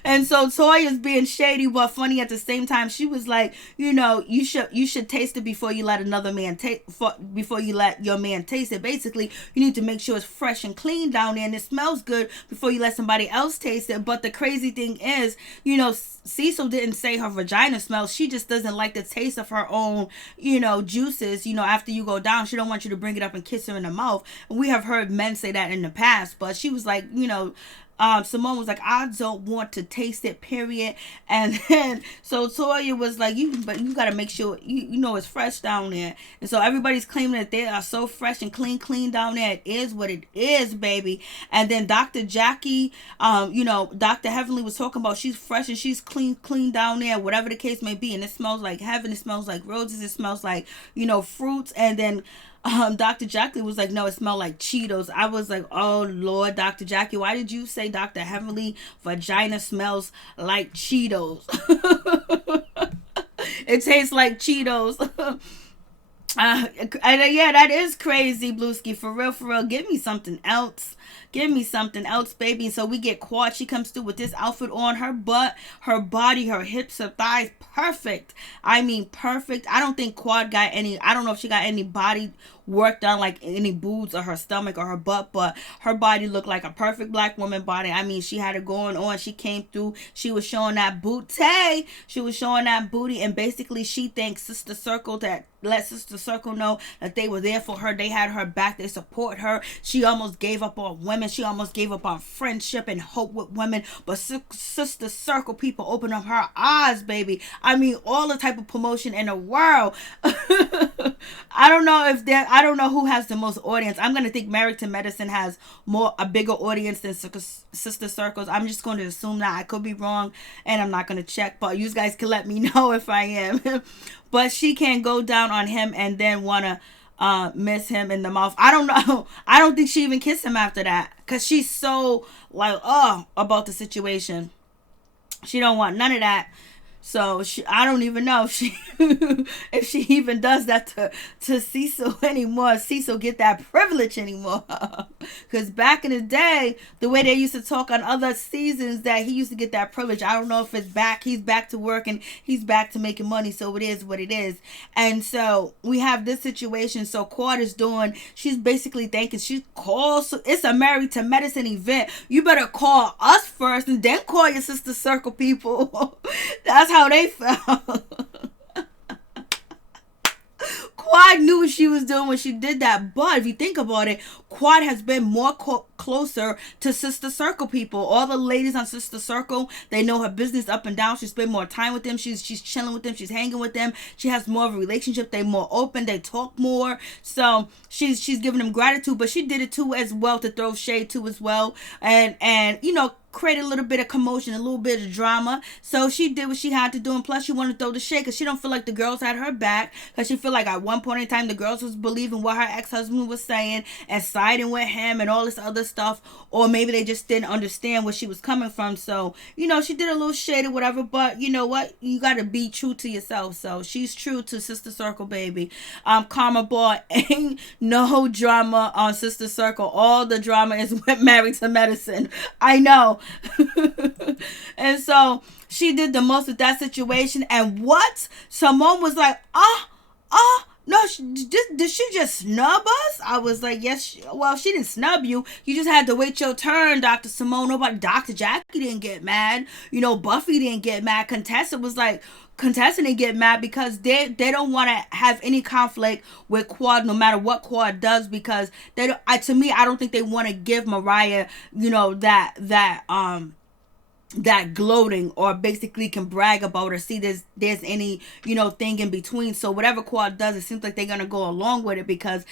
And so Toya's being shady but funny at the same time. She was like, you should taste it before you let another man before you let your man taste it. Basically, you need to make sure it's fresh and clean down there and it smells good before you let somebody else taste it. But the crazy thing is, Cecil didn't say her vagina smells. She just doesn't like the taste of her own, juices. After you go down, she don't want you to bring it up and kiss her in the mouth. And we have heard men say that in the past, but she was like, Simone was like, I don't want to taste it, period. And then so Toya was like, but you gotta make sure you know it's fresh down there. And so everybody's claiming that they are so fresh and clean down there. It is what it is, baby. And then Dr. Jackie, Dr. Heavenly was talking about she's fresh and she's clean down there, whatever the case may be. And it smells like heaven. It smells like roses. It smells like, fruits. And then Dr. Jackie was like, no, it smelled like Cheetos. I was like, oh Lord, Dr. Jackie, why did you say Dr. Heavenly vagina smells like Cheetos? It tastes like Cheetos. Yeah, that is crazy, Blueski. For real. Give me something else. Give me something else, baby. So we get Quad. She comes through with this outfit on. Her butt, her body, her hips, her thighs. Perfect. I mean, perfect. I don't think Quad got any. I don't know if she got any body work done, like any boobs or her stomach or her butt, but her body looked like a perfect black woman body. I mean, she had it going on. She came through. She was showing that booty. She was showing that booty, and basically she thanks Sister Circle that let Sister Circle know that they were there for her. They had her back. They support her. She almost gave up on women. She almost gave up on friendship and hope with women. But Sister Circle people opened up her eyes, baby. I mean, all the type of promotion in the world. I don't know who has the most audience. I'm gonna think Married to Medicine has a bigger audience than Sister Circles. I'm just going to assume that. I could be wrong, and I'm not gonna check. But you guys can let me know if I am. But she can't go down on him and then wanna miss him in the mouth. I don't know. I don't think she even kissed him after that, cause she's so like about the situation. She don't want none of that. So I don't even know if she even does that to Cecil anymore. Cecil get that privilege anymore. Because back in the day, the way they used to talk on other seasons, that he used to get that privilege. I don't know if it's back. He's back to work and he's back to making money. So it is what it is. And so we have this situation. So Quad is she's basically thinking she calls. It's a Married to Medicine event. You better call us first and then call your Sister Circle people. That's how they felt. Quad knew what she was doing when she did that. But if you think about it, Quad has been more closer to Sister Circle people. All the ladies on Sister Circle, they know her business up and down. She spent more time with them. She's chilling with them. She's hanging with them. She has more of a relationship. They're more open. They talk more. So she's giving them gratitude. But she did it too as well, to throw shade too as well. And create a little bit of commotion, a little bit of drama. So she did what she had to do, and plus she wanted to throw the shade because she don't feel like the girls had her back, because she feel like at one point in time the girls was believing what her ex-husband was saying and siding with him and all this other stuff, or maybe they just didn't understand where she was coming from. So she did a little shade or whatever, but you know what, you got to be true to yourself. So she's true to Sister Circle, baby. Karma Ball, ain't no drama on Sister Circle. All the drama is with Married to Medicine. I know. And so she did the most with that situation. And what? Simone was like, no, did she just snub us? I was like, yes. She didn't snub you. You just had to wait your turn, Dr. Simone. Nobody, Dr. Jackie didn't get mad. Buffy didn't get mad. Contessa didn't get mad because they don't want to have any conflict with Quad, no matter what Quad does, because to me, I don't think they want to give Mariah, that gloating, or basically can brag about or see there's any thing in between. So whatever Quad does, it seems like they're gonna go along with it, because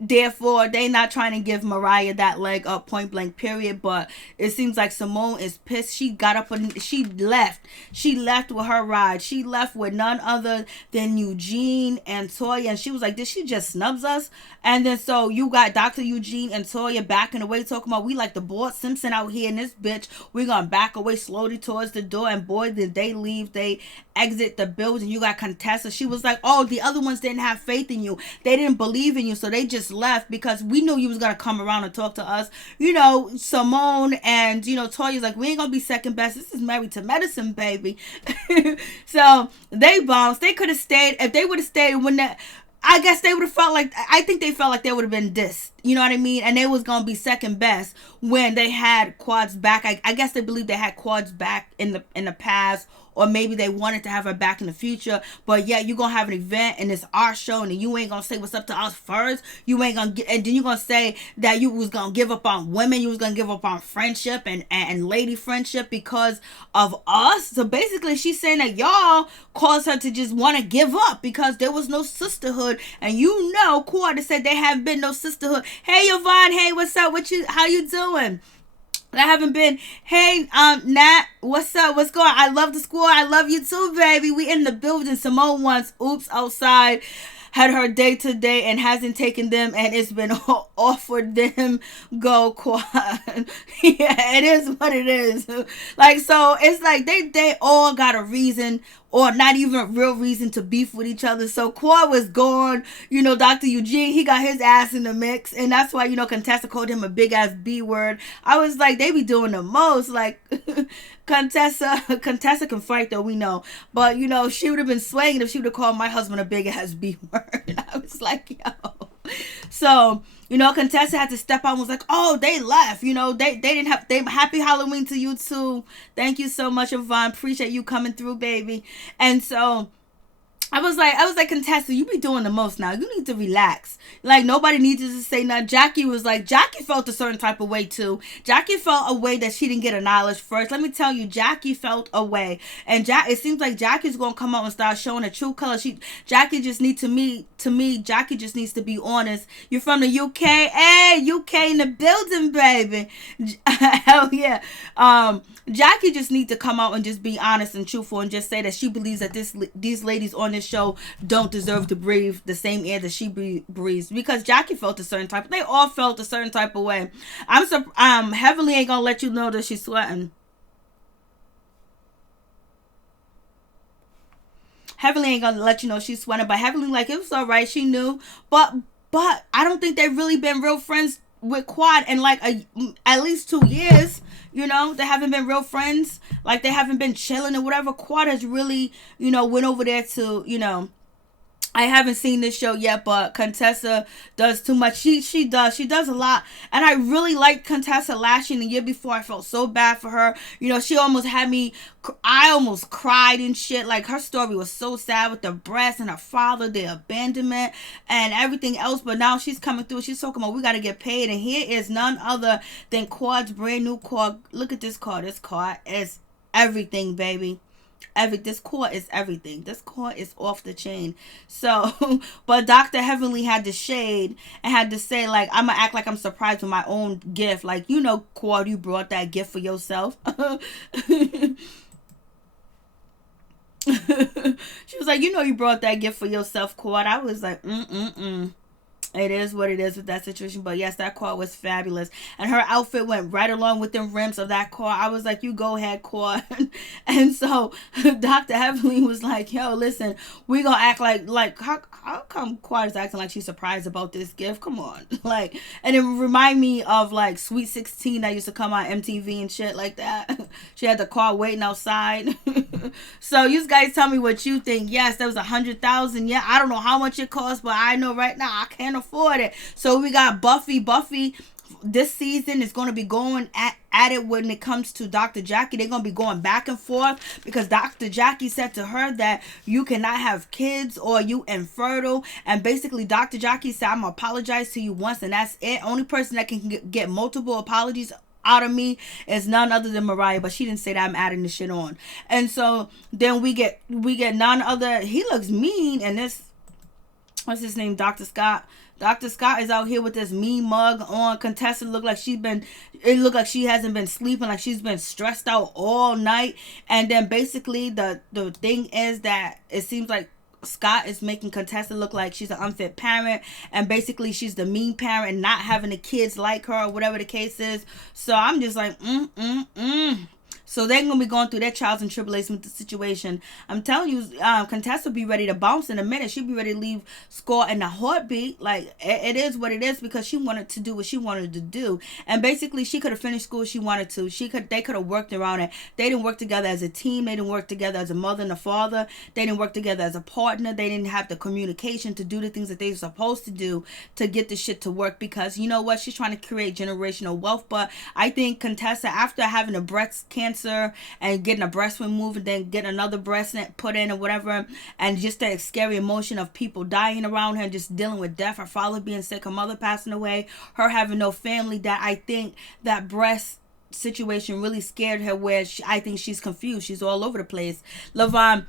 therefore they not trying to give Mariah that leg up, point blank, period. But it seems like Simone is pissed. She got up and she left with her ride. She left with none other than Eugene and Toya, and she was like, did she just snubs us? And then so you got Dr. Eugene and Toya backing away, talking about, we like the Board Simpson out here in this bitch. We're gonna back away slowly towards the door. And boy, did they leave. They exit the building. You got Contessa. She was like, oh, the other ones didn't have faith in you. They didn't believe in you, so they just left, because we knew you was gonna come around and talk to us. Simone and Toya's like, we ain't gonna be second best. This is Married to Medicine, baby. So they bounced. They could have stayed. If they would have stayed when that, I guess they would have felt like, I think they felt like they would have been dissed. You know what I mean? And they was going to be second best when they had Quad's back. I guess they believed they had Quad's back in the past, or maybe they wanted to have her back in the future, but yeah, you gonna have an event and it's our show, and you ain't gonna say what's up to us first. You ain't gonna get, and then you gonna say that you was gonna give up on women, you was gonna give up on friendship and lady friendship because of us. So basically she's saying that y'all caused her to just want to give up because there was no sisterhood. And you know, Quarter said there haven't been no sisterhood. Hey Yvonne, hey, what's up? How you doing? I haven't been. Hey, Nat, what's up? What's going on? I love the squad. I love you too, baby. We in the building. Simone once, oops, outside. Had her day today and hasn't taken them, and it's been offered them go quad. Yeah, it is what it is. Like, so it's like they all got a reason, or not even a real reason, to beef with each other. So Quad was gone. You know, Dr. Eugene, he got his ass in the mix. And that's why, you know, Contessa called him a big ass B word. I was like, they be doing the most. Like, Contessa can fight, though, we know. But, you know, she would have been swaying if she would have called my husband a big ass B word. I was like, yo. So, you know, Contessa had to step out and was like, oh, they left. You know, they didn't have, happy Halloween to you too. Thank you so much, Yvonne. Appreciate you coming through, baby. And so I was like, Contessa, you be doing the most now. You need to relax. Like, nobody needs to say nothing. Jackie was like, Jackie felt a certain type of way too. Jackie felt a way that she didn't get acknowledged first. Let me tell you, Jackie felt a way. And it seems like Jackie's going to come out and start showing her true color. Jackie just needs Jackie just needs to be honest. You're from the UK? Hey, UK in the building, baby. Hell yeah. Jackie just needs to come out and just be honest and truthful and just say that she believes that these ladies on this show don't deserve to breathe the same air that she breathes, because Jackie felt a certain type. They all felt a certain type of way. Heavenly ain't gonna let you know that she's sweating. Heavenly ain't gonna let you know she's sweating, but Heavenly, like, it was all right. She knew, but I don't think they've really been real friends with Quad in like at least 2 years. You know, they haven't been real friends. Like, they haven't been chilling or whatever. Quad has really, you know, went over there to, you know, I haven't seen this show yet, but Contessa does too much. She does a lot. And I really liked Contessa last year and the year before. I felt so bad for her. You know, she almost had me, I almost cried and shit. Like, her story was so sad with the breast and her father, the abandonment and everything else. But now she's coming through. She's talking about, we got to get paid. And here is none other than Quad's brand new car. Look at this car. This car is everything, baby. This core is everything. This core is off the chain. So, but Dr. Heavenly had the shade and had to say, like, I'm gonna act like I'm surprised with my own gift. Like, you know, Quad, you brought that gift for yourself. She was like, you know, you brought that gift for yourself, Quad. I was like, It is what it is with that situation. But yes, that car was fabulous. And her outfit went right along with the rims of that car. I was like, you go ahead, car. And so Dr. Heavenly was like, yo, listen, we gonna act like how come Quad is acting like she's surprised about this gift? Come on. Like, and it remind me of like Sweet 16 that used to come on MTV and shit like that. She had the car waiting outside. So you guys tell me what you think. Yes, that was $100,000. Yeah, I don't know how much it cost, but I know right now I can't afford it. So we got Buffy this season is going to be going at it when it comes to Dr. Jackie. They're going to be going back and forth because Dr. Jackie said to her that you cannot have kids or you infertile. And basically Dr. Jackie said, I'm going to apologize to you once and that's it. Only person that can get multiple apologies out of me is none other than Mariah, but she didn't say that. I'm adding the shit on. And so then we get none other. He looks mean, and this, what's his name, Dr. Scott. Dr. Scott is out here with this mean mug on. Contessa looked like it looked like she hasn't been sleeping, like she's been stressed out all night. And then basically the thing is that it seems like Scott is making Contessa look like she's an unfit parent, and basically she's the mean parent and not having the kids like her or whatever the case is. So I'm just like, So they're going to be going through their trials and tribulations with the situation. I'm telling you, Contessa will be ready to bounce in a minute. She'll be ready to leave Score in a heartbeat. Like, it is what it is because she wanted to do what she wanted to do. And basically, she could have finished school if she wanted to. They could have worked around it. They didn't work together as a team. They didn't work together as a mother and a father. They didn't work together as a partner. They didn't have the communication to do the things that they were supposed to do to get the shit to work because, you know what? She's trying to create generational wealth. But I think Contessa, after having a breast cancer cancer and getting a breast removed and then getting another breast put in or whatever, and just that scary emotion of people dying around her and just dealing with death, her father being sick, her mother passing away, her having no family, that I think that breast situation really scared her, where I think she's confused. She's all over the place. Levon,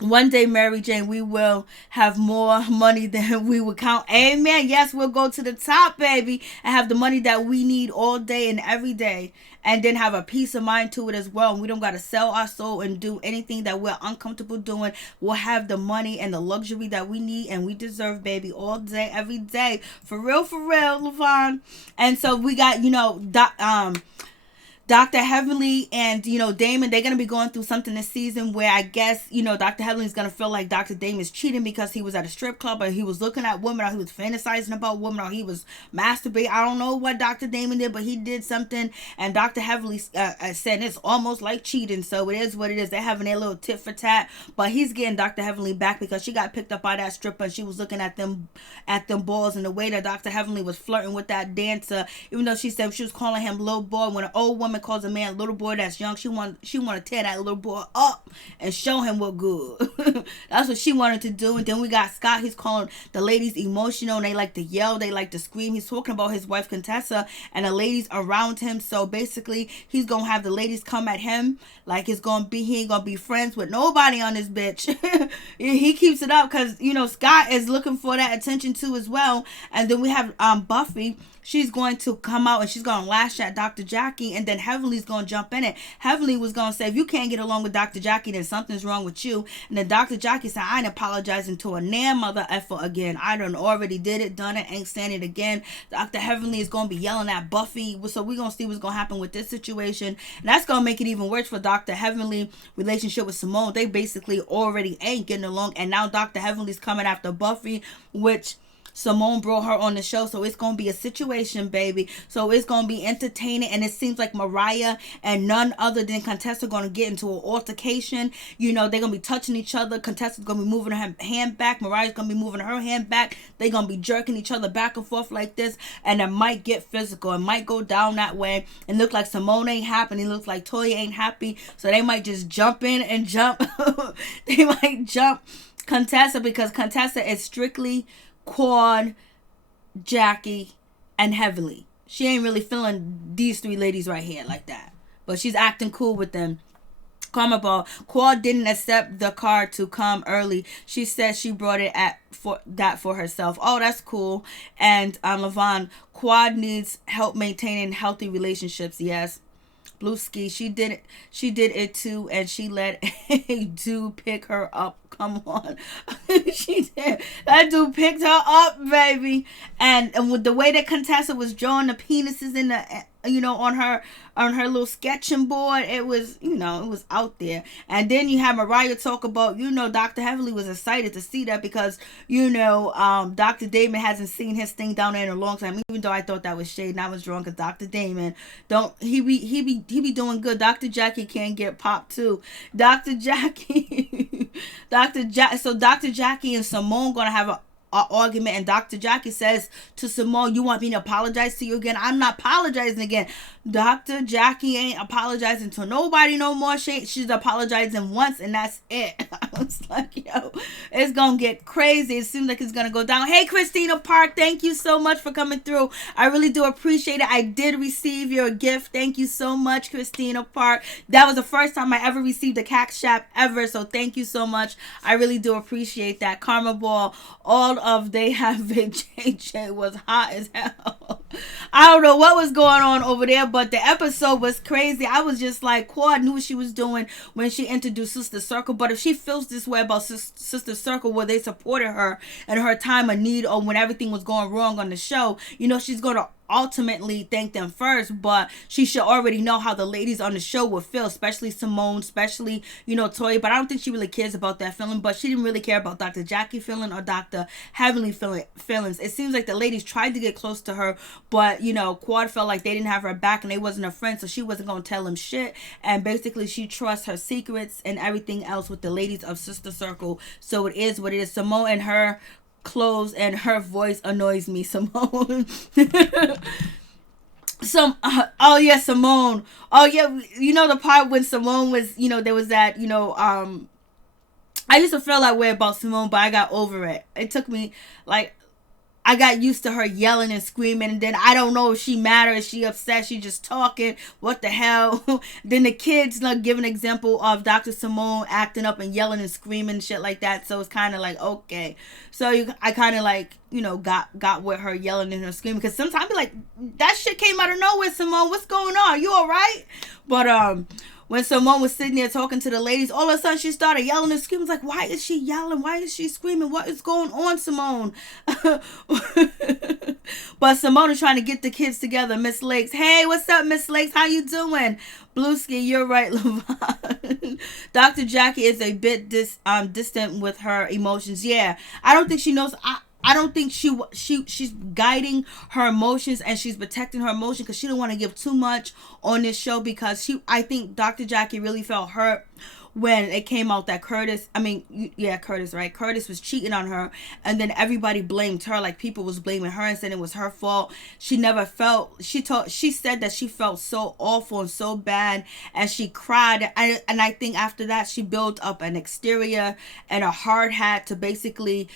one day, Mary Jane, we will have more money than we would count. Amen. Yes, we'll go to the top, baby, and have the money that we need all day and every day. And then have a peace of mind to it as well. And we don't got to sell our soul and do anything that we're uncomfortable doing. We'll have the money and the luxury that we need and we deserve, baby, all day, every day. For real, Levon. And so we got, Dr. Heavenly and, Damon, they're going to be going through something this season where I guess, Dr. Heavenly is going to feel like Dr. Damon's cheating because he was at a strip club, or he was looking at women, or he was fantasizing about women, or he was masturbating. I don't know what Dr. Damon did, but he did something, and Dr. Heavenly said it's almost like cheating, so it is what it is. They're having their little tit for tat, but he's getting Dr. Heavenly back because she got picked up by that stripper, and she was looking at them balls, and the way that Dr. Heavenly was flirting with that dancer, even though she said she was calling him little boy. When an old woman calls a man little boy that's young, she want to tear that little boy up and show him what good. That's what she wanted to do. And then we got Scott. He's calling the ladies emotional, and they like to yell, they like to scream. He's talking about his wife Contessa and the ladies around him. So basically he's gonna have the ladies come at him like he ain't gonna be friends with nobody on this bitch. He keeps it up because Scott is looking for that attention too as well. And then we have Buffy. She's going to come out and she's going to lash at Dr. Jackie, and then Heavenly's going to jump in it. Heavenly was going to say, if you can't get along with Dr. Jackie, then something's wrong with you. And then Dr. Jackie said, I ain't apologizing to a nan mother effer again. I done already done it, ain't saying it again. Dr. Heavenly is going to be yelling at Buffy. So we're going to see what's going to happen with this situation. And that's going to make it even worse for Dr. Heavenly relationship with Simone. They basically already ain't getting along. And now Dr. Heavenly's coming after Buffy, which Simone brought her on the show, so it's going to be a situation, baby. So it's going to be entertaining, and it seems like Mariah and none other than Contessa are going to get into an altercation. They're going to be touching each other. Contessa's going to be moving her hand back. Mariah's going to be moving her hand back. They're going to be jerking each other back and forth like this, and it might get physical. It might go down that way. It looks like Simone ain't happy. It looks like Toya ain't happy, so they might just jump in and jump. They might jump Contessa because Contessa is strictly Quad, Jackie, and Heavenly. She ain't really feeling these three ladies right here like that, but she's acting cool with them. Karma Ball. Quad didn't accept the card to come early. She said she brought it for herself. Oh, that's cool. And Levon, Quad needs help maintaining healthy relationships. Yes. Blue Ski, she did it too, and she let a dude pick her up. Come on. She did. That dude picked her up, baby. And with the way that Contessa was drawing the penises in the on her little sketching board, it was it was out there. And then you have Mariah talk about Dr. Heavenly was excited to see that because Dr. Damon hasn't seen his thing down there in a long time, even though I thought that was shade and I was wrong because Dr. Damon he be doing good. Dr. Jackie can't get popped too. Dr. Jackie so Dr. Jackie and Simone gonna have a argument, and Dr. Jackie says to Simone, you want me to apologize to you again? I'm not apologizing again. Dr. Jackie ain't apologizing to nobody no more. She's apologizing once, and that's it. I was like, it's gonna get crazy. It seems like it's gonna go down. Hey, Christina Park, thank you so much for coming through. I really do appreciate it. I did receive your gift. Thank you so much, Christina Park. That was the first time I ever received a cash app ever, so thank you so much. I really do appreciate that. Karma Ball, all of They Have It JJ was hot as hell. I don't know what was going on over there, but the episode was crazy. I was just like, Quad knew what she was doing when she introduced Sister Circle, but if she feels this way about Sister Circle, where they supported her in her time of need or when everything was going wrong on the show, she's going to ultimately thank them first, but she should already know how the ladies on the show would feel, especially Simone, especially Toya. But I don't think she really cares about that feeling, but she didn't really care about Dr. Jackie feeling or Dr. Heavenly feelings. It seems like the ladies tried to get close to her, but Quad felt like they didn't have her back and they wasn't her friend, so she wasn't gonna tell him shit. And basically she trusts her secrets and everything else with the ladies of Sister Circle. So it is what it is. Simone and her clothes and her voice annoys me, Simone. Oh yeah, Simone. Oh yeah, the part when Simone was, there was that, I used to feel that way about Simone, but I got over it. It took me, like, I got used to her yelling and screaming, and then I don't know if she mad or if she upset. She just talking. What the hell? Then the kids like give an example of Dr. Simone acting up and yelling and screaming and shit like that. So it's kind of like okay. So I kind of like got with her yelling and her screaming because sometimes I be like that shit came out of nowhere. Simone, what's going on? You all right? But when Simone was sitting there talking to the ladies, all of a sudden she started yelling and screaming. Like, why is she yelling? Why is she screaming? What is going on, Simone? But Simone is trying to get the kids together. Miss Lakes, hey, what's up, Miss Lakes? How you doing? Blueski, you're right, Levon. Dr. Jackie is a bit distant with her emotions. Yeah, I don't think she knows. I don't think she's guiding her emotions and she's protecting her emotions because she don't want to give too much on this show because I think Dr. Jackie really felt hurt when it came out that Curtis, right? Curtis was cheating on her, and then everybody blamed her. Like people was blaming her and saying it was her fault. She never felt. She said that she felt so awful and so bad, and she cried. And I think after that, she built up an exterior and a hard hat to basically.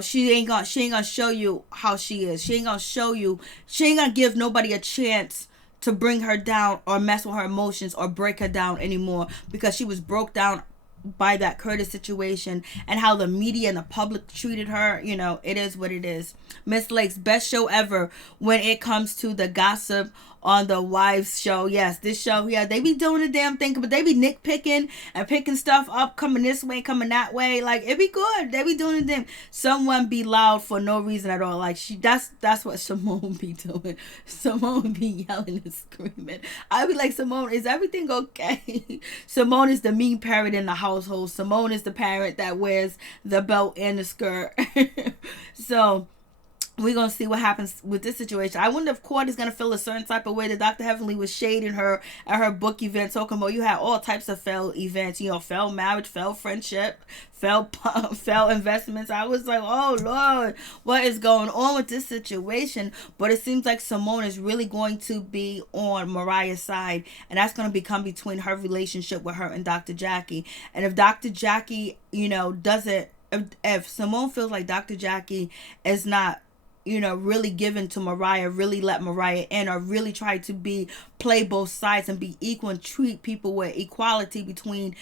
She ain't gonna show you how she is. She ain't gonna give nobody a chance to bring her down or mess with her emotions or break her down anymore because she was broke down by that Curtis situation and how the media and the public treated her. It is what it is. Miss Lake's best show ever when it comes to the gossip on the wives show. Yes, this show, yeah, they be doing the damn thing, but they be nitpicking and picking stuff up, coming this way, coming that way. Like it be good. They be doing the damn. Someone be loud for no reason at all. Like that's what Simone be doing. Simone be yelling and screaming. I be like, Simone, is everything okay? Simone is the mean parent in the household. Simone is the parent that wears the belt and the skirt. So we're going to see what happens with this situation. I wonder if Court is going to feel a certain type of way that Dr. Heavenly was shading her at her book event, talking about you had all types of failed events, failed marriage, failed friendship, failed investments. I was like, oh, Lord, what is going on with this situation? But it seems like Simone is really going to be on Mariah's side, and that's going to become between her relationship with her and Dr. Jackie. And if Dr. Jackie, doesn't, if Simone feels like Dr. Jackie is not really given to Mariah, really let Mariah in, or really try to play both sides and be equal and treat people with equality between,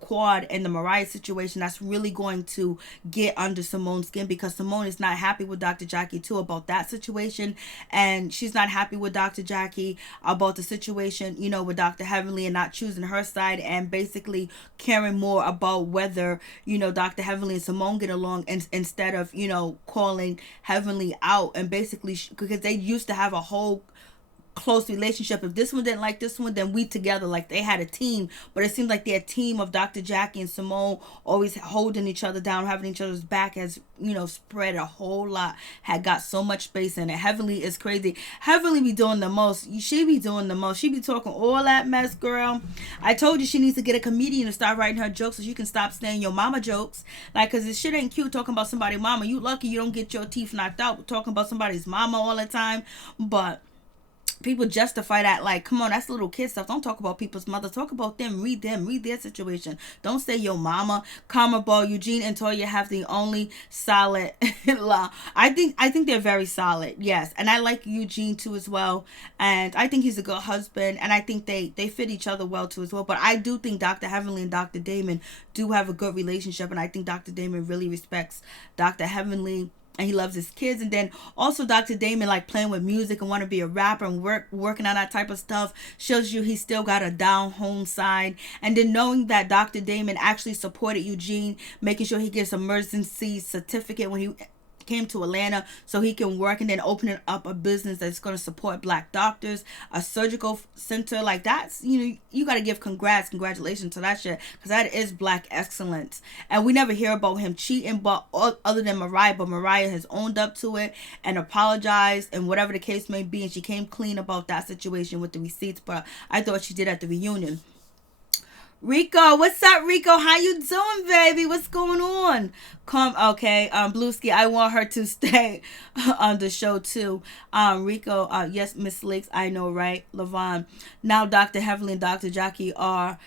Quad and the Mariah situation, that's really going to get under Simone's skin because Simone is not happy with Dr. Jackie too about that situation, and she's not happy with Dr. Jackie about the situation, with Dr. Heavenly and not choosing her side and basically caring more about whether, Dr. Heavenly and Simone get along instead of, calling Heavenly out and basically because they used to have a whole close relationship. If this one didn't like this one, then we together, like they had a team. But it seems like their team of Dr. Jackie and Simone always holding each other down, having each other's back has spread a whole lot, had got so much space in it. Heavenly is crazy. Heavenly be doing the most. She be doing the most. She be talking all that mess, girl. I told you she needs to get a comedian to start writing her jokes so she can stop saying your mama jokes. Like, cause this shit ain't cute talking about somebody's mama. You lucky you don't get your teeth knocked out talking about somebody's mama all the time. But people justify that like, come on, that's little kid stuff. Don't talk about people's mothers. Talk about them. Read their situation. Don't say your mama. Karma Ball, Eugene and Toya have the only solid law. I think they're very solid. Yes, and I like Eugene too as well. And I think he's a good husband. And I think they fit each other well too as well. But I do think Dr. Heavenly and Dr. Damon do have a good relationship. And I think Dr. Damon really respects Dr. Heavenly. And he loves his kids. And then also Dr. Damon like playing with music and want to be a rapper and working on that type of stuff shows you he's still got a down home side. And then knowing that Dr. Damon actually supported Eugene, making sure he gets emergency certificate when he came to Atlanta so he can work, and then opening up a business that's going to support black doctors, a surgical center. Like that's, you got to give congratulations to that shit because that is black excellence. And we never hear about him cheating, but other than Mariah, but Mariah has owned up to it and apologized and whatever the case may be, and she came clean about that situation with the receipts. But I thought she did at the reunion. Rico, what's up, Rico? How you doing, baby? What's going on? Come, okay, Blueski, I want her to stay on the show too. Rico, yes, Miss Lakes, I know, right? Levon. Now Dr. Heavenly and Dr. Jackie are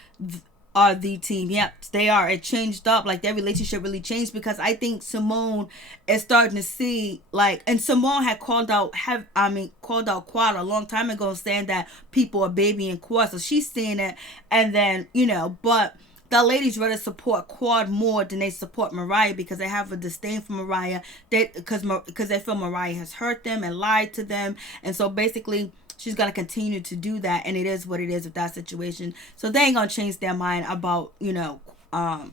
the team. Yep, they are. It changed up. Like their relationship really changed because I think Simone is starting to see like, and Simone had called out Quad a long time ago, saying that people are babying Quad, so she's seeing it, and then but the ladies rather support Quad more than they support Mariah because they have a disdain for Mariah. Because they feel Mariah has hurt them and lied to them, and so basically she's gonna continue to do that, and it is what it is with that situation. So they ain't gonna change their mind about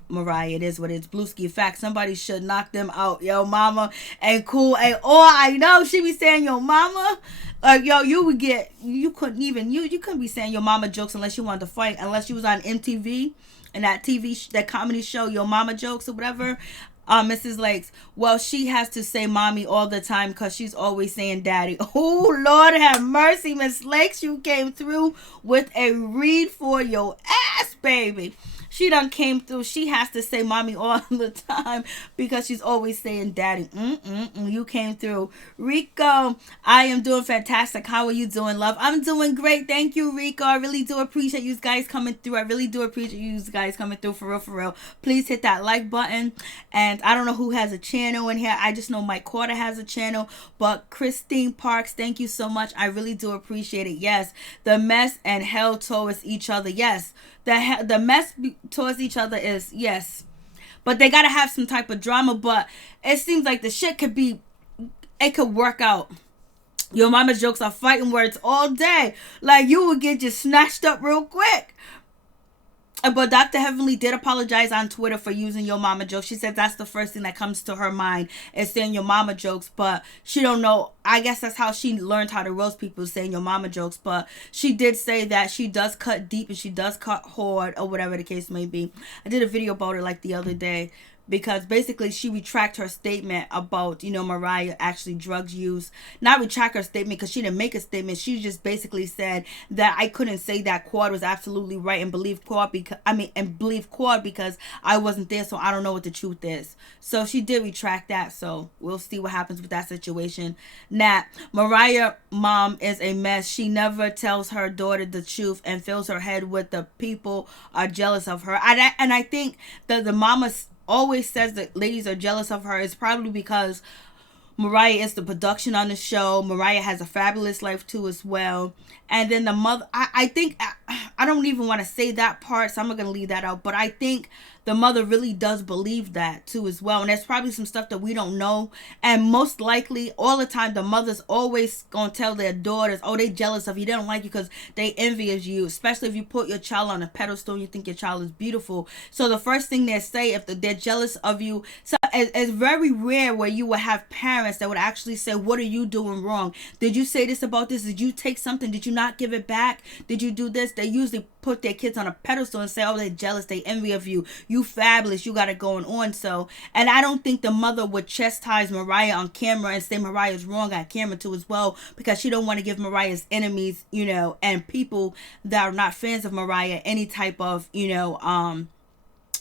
Mariah. It is what it is. Blueski fact. Somebody should knock them out. Yo, mama and cool. And I know she be saying yo mama. Yo, you couldn't be saying your mama jokes unless you wanted to fight. Unless you was on MTV and that comedy show, Your Mama Jokes or whatever. Mrs. Lakes, well, she has to say mommy all the time because she's always saying daddy. Oh, Lord have mercy, Miss Lakes. You came through with a read for your ass, baby. She done came through. She has to say mommy all the time because she's always saying daddy. You came through. Rico, I am doing fantastic. How are you doing, love? I'm doing great. Thank you, Rico. I really do appreciate you guys coming through. I really do appreciate you guys coming through for real, for real. Please hit that like button. And I don't know who has a channel in here. I just know Mike Carter has a channel. But Christine Parks, thank you so much. I really do appreciate it. Yes, the mess and hell towards each other. Yes. The mess towards each other is, yes. But they got to have some type of drama. But it seems like the shit could work out. Your mama's jokes are fighting words all day. Like, you would get just snatched up real quick. But Dr. Heavenly did apologize on Twitter for using your mama jokes. She said that's the first thing that comes to her mind is saying your mama jokes. But she don't know. I guess that's how she learned how to roast people, saying your mama jokes. But she did say that she does cut deep and she does cut hard or whatever the case may be. I did a video about it like the other day. Because basically she retracted her statement about, Mariah actually drugs use. Not retract her statement because she didn't make a statement. She just basically said that I couldn't say that Quad was absolutely right and believe Quad because I wasn't there, so I don't know what the truth is. So she did retract that. So we'll see what happens with that situation. Nat, Mariah mom is a mess. She never tells her daughter the truth and fills her head with the people are jealous of her. And I think that the mama always says that ladies are jealous of her is probably because Mariah is the production on the show. Mariah has a fabulous life too as well. And then the mother, I think, I don't even want to say that part, so I'm not going to leave that out. But I think the mother really does believe that too as well. And there's probably some stuff that we don't know. And most likely, all the time, the mother's always going to tell their daughters, oh, they jealous of you. They don't like you because they envy of you. Especially if you put your child on a pedestal and you think your child is beautiful. So the first thing they say, if they're jealous of you, so it's very rare where you will have parents that would actually say, what are you doing wrong? Did you say this about this? Did you take something? Did you not give it back? Did you do this? They usually put their kids on a pedestal and say, oh, they're jealous, they envy of you, you fabulous, you got it going on. So, and I don't think the mother would chastise Mariah on camera and say Mariah's wrong on camera too as well, because she don't want to give Mariah's enemies, and people that are not fans of Mariah any type of,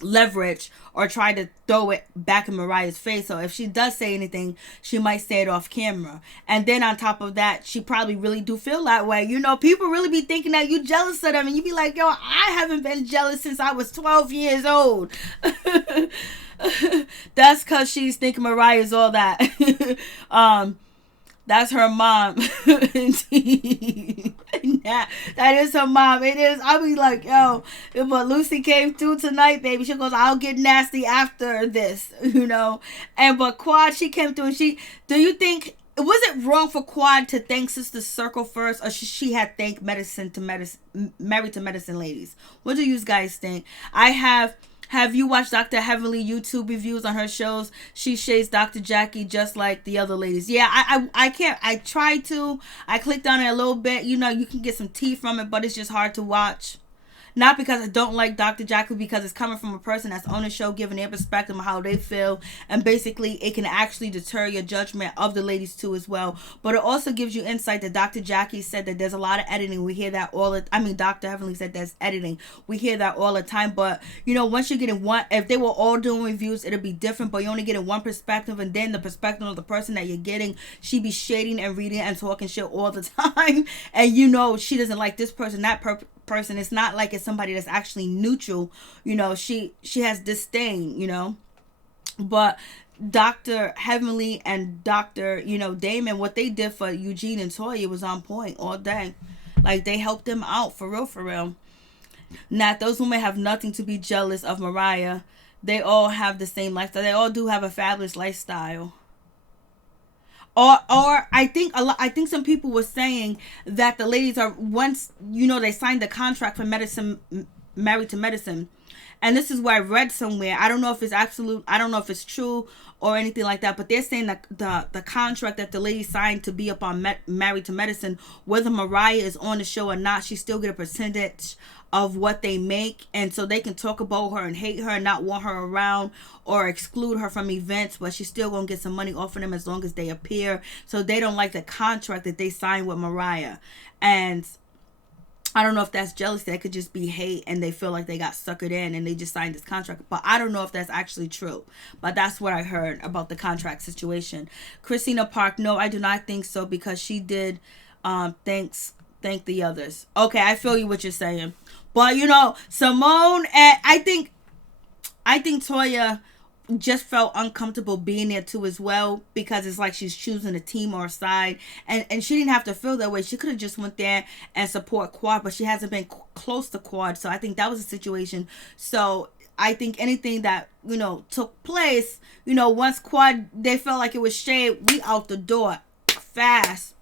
leverage or try to throw it back in Mariah's face. So if she does say anything, she might say it off camera. And then on top of that, she probably really do feel that way. People really be thinking that you jealous of them, and you be like, yo, I haven't been jealous since I was 12 years old. That's because she's thinking Mariah's all that. That's her mom. Indeed. Yeah, that is her mom. It is. I'll be like, yo, but Lucy came through tonight, baby. She goes, I'll get nasty after this, but Quad, she came through and do you think, was it wrong for Quad to thank Sister Circle first, or she had thanked Married to Medicine ladies? What do you guys think? Have you watched Dr. Heavenly YouTube reviews on her shows? She shades Dr. Jackie just like the other ladies. Yeah, I can't. I tried to. I clicked on it a little bit. You can get some tea from it, but it's just hard to watch. Not because I don't like Dr. Jackie, because it's coming from a person that's on the show, giving their perspective on how they feel, and basically it can actually deter your judgment of the ladies too as well. But it also gives you insight that Dr. Jackie said that there's a lot of editing. We hear that Dr. Heavenly said there's editing. We hear that all the time. But once you're getting one, if they were all doing reviews, it'll be different. But you're only getting one perspective, and then the perspective of the person that you're getting, she be shading and reading and talking shit all the time, and she doesn't like this person, that person. It's not like it's somebody that's actually neutral. She has disdain. But Dr. Heavenly and Dr. Damon, what they did for Eugene and Toya was on point all day. Like, they helped them out for real. Now, those women have nothing to be jealous of Mariah. They all have the same lifestyle. They all do have a fabulous lifestyle. Or I think some people were saying that the ladies are, once they signed the contract for medicine, Married to Medicine, and this is where I read somewhere. I don't know if it's absolute. I don't know if it's true or anything like that. But they're saying that the contract that the lady signed to be up on Married to Medicine, whether Mariah is on the show or not, she still get a percentage of what they make, and so they can talk about her and hate her and not want her around or exclude her from events, but she's still gonna get some money off of them as long as they appear. So they don't like the contract that they signed with Mariah, and I don't know if that's jealousy. That could just be hate, and they feel like they got suckered in and they just signed this contract. But I don't know if that's actually true. But that's what I heard about the contract situation. Christina Park, no, I do not think so, because she did thank the others. Okay, I feel you what you're saying. But Simone, and I think Toya just felt uncomfortable being there too as well, because it's like she's choosing a team or a side, and she didn't have to feel that way. She could have just went there and support Quad, but she hasn't been close to Quad, so I think that was a situation. So I think anything that took place, once Quad, they felt like it was shade, we out the door fast.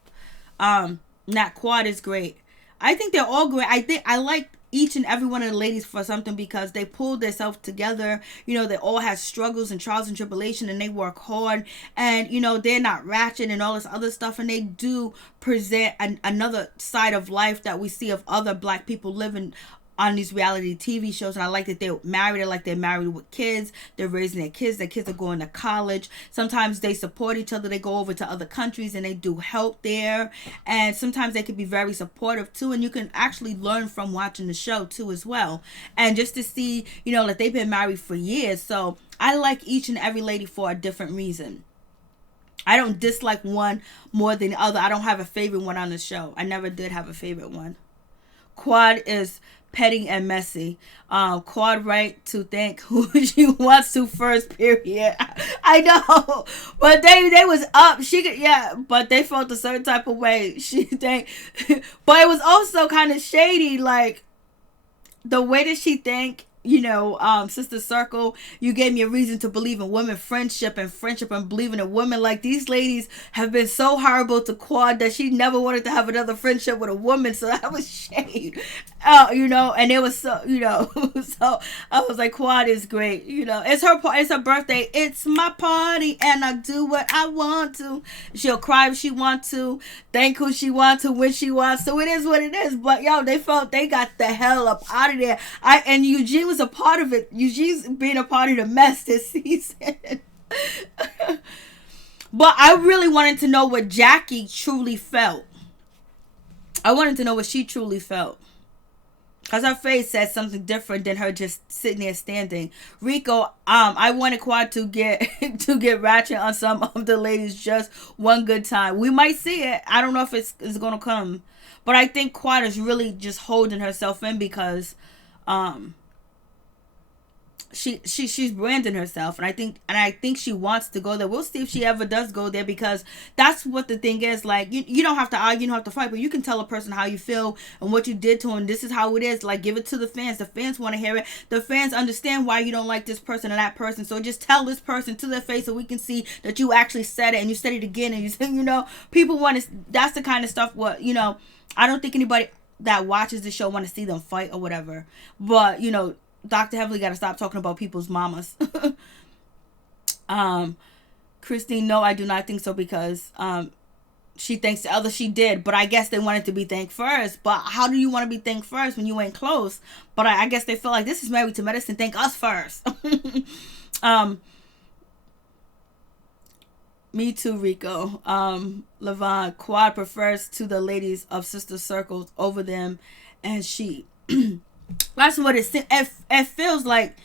That Quad is great. I think they're all great. I like each and every one of the ladies for something, because they pulled themselves together. They all have struggles and trials and tribulation, and they work hard, and they're not ratchet and all this other stuff, and they do present another side of life that we see of other black people living on these reality TV shows. And I like that they're married. I like they're married with kids. They're raising their kids. Their kids are going to college. Sometimes they support each other. They go over to other countries and they do help there. And sometimes they can be very supportive too. And you can actually learn from watching the show too as well. And just to see, that they've been married for years. So I like each and every lady for a different reason. I don't dislike one more than the other. I don't have a favorite one on the show. I never did have a favorite one. Quad is petty and messy. Quad right to thank who she wants to first, period. I know, but they was up. She could, but they felt a certain type of way. She thanked, but it was also kind of shady, like the way that she thanked. Sister Circle, you gave me a reason to believe in women friendship and believing in women. Like, these ladies have been so horrible to Quad that she never wanted to have another friendship with a woman. So that was shade, and it was so, so I was like, Quad is great. It's her birthday. It's my party and I do what I want to. She'll cry if she wants to, thank who she wants to, when she wants. So it is what it is. But they felt they got the hell up out of there. And Eugene was a part of it. Eugene's being a part of the mess this season. But I really wanted to know what Jackie truly felt. I wanted to know what she truly felt, because her face said something different than her just sitting there standing. Rico, I wanted Quad to get ratchet on some of the ladies just one good time. We might see it. I don't know if it's gonna come, but I think Quad is really just holding herself in, because she's branding herself, and I think she wants to go there. We'll see if she ever does go there, because that's what the thing is. Like, you don't have to argue, you don't have to fight, but you can tell a person how you feel and what you did to them. This is how it is. Like, give it to the fans. The fans want to hear it. The fans understand why you don't like this person or that person. So just tell this person to their face, so we can see that you actually said it, and you said it again, and you said, people want to. That's the kind of stuff. I don't think anybody that watches the show want to see them fight or whatever. But Dr. Heavenly got to stop talking about people's mamas. Christine, no, I do not think so, because she thanks the other. She did, but I guess they wanted to be thanked first. But how do you want to be thanked first when you ain't close? But I guess they feel like this is Married to Medicine. Thank us first. um, Me too, Rico. Levon, Quad prefers to the ladies of sister circles over them, and she. That's what it feels like.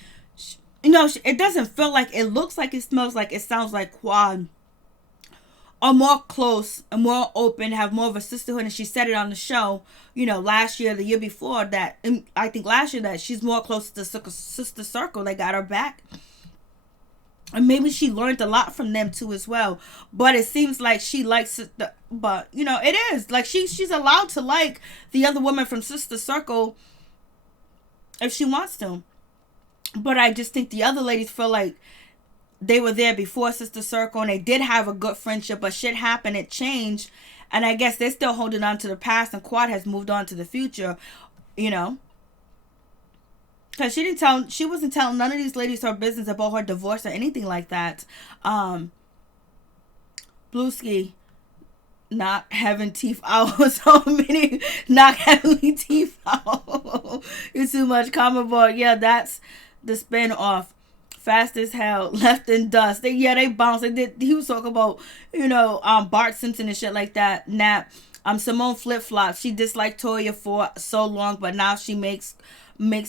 It doesn't feel like, it looks like, it smells like, it sounds like Quad are more close and more open, have more of a sisterhood, and she said it on the show, last year, the year before that, and I think last year, that she's more close to the sister circle. They got her back. And maybe she learned a lot from them too as well. But it seems like she likes it, but it is like she's allowed to like the other woman from sister circle if she wants to. But I just think the other ladies feel like they were there before sister circle and they did have a good friendship, but shit happened, it changed, and I guess they're still holding on to the past, and Quad has moved on to the future, because she wasn't telling none of these ladies her business about her divorce or anything like that. Blueski, not having teeth out. So many not having teeth out. You're too much comment board. Yeah, that's the spin off. Fast as hell, left in dust. They bounced. He was talking about, Bart Simpson and shit like that. Nap. Simone flip flop. She disliked Toya for so long, but now she makes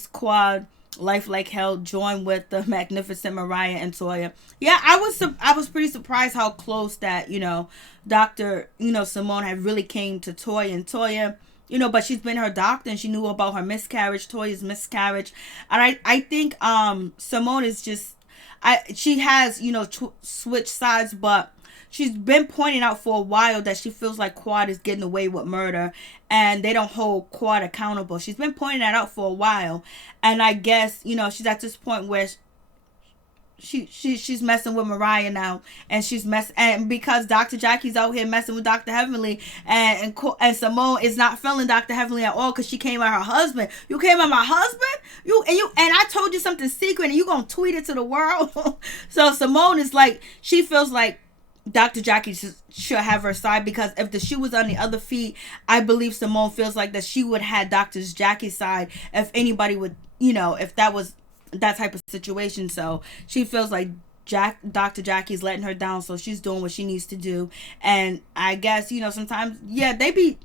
Quad life like hell join with the magnificent Mariah and Toya. Yeah, I was pretty surprised how close that Dr. Simone had really came to Toya, and Toya, but she's been her doctor and she knew about her miscarriage, Toya's miscarriage, and I think Simone is just she has switched sides, but she's been pointing out for a while that she feels like Quad is getting away with murder and they don't hold Quad accountable. She's been pointing that out for a while. And I guess, she's at this point where she's messing with Mariah now, and and because Dr. Jackie's out here messing with Dr. Heavenly, and Simone is not feeling Dr. Heavenly at all because she came at her husband. You came at my husband? And I told you something secret and you gonna tweet it to the world? So Simone is like, she feels like Dr. Jackie should have her side, because if the shoe was on the other feet, I believe Simone feels like that she would have Dr. Jackie's side if anybody would, if that was that type of situation. So she feels like Dr. Jackie's letting her down, so she's doing what she needs to do. And I guess, sometimes, yeah, they be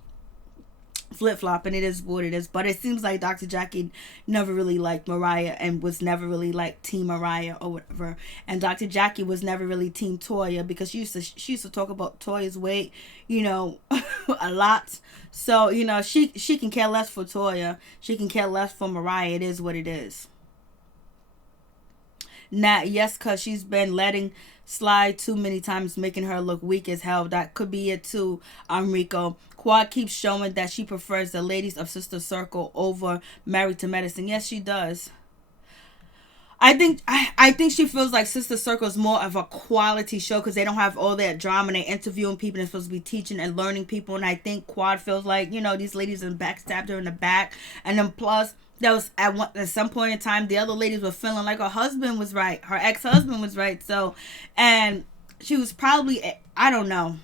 flip-flopping. It is what it is, but it seems like Dr. Jackie never really liked Mariah and was never really like Team Mariah or whatever, and Dr. Jackie was never really Team Toya, because she used to talk about Toya's weight a lot. So she can care less for Toya, she can care less for Mariah. It is what it is. Yes, because she's been letting slide too many times, making her look weak as hell. That could be it too, Rico. Quad keeps showing that she prefers the ladies of sister circle over Married to Medicine. Yes, she does. I think she feels like Sister Circle is more of a quality show because they don't have all that drama and they're interviewing people and they're supposed to be teaching and learning people. And I think Quad feels like, these ladies are backstabbed her in the back. And then plus, that was at some point in time, the other ladies were feeling like her husband was right. Her ex-husband was right. So, and she was probably, I don't know.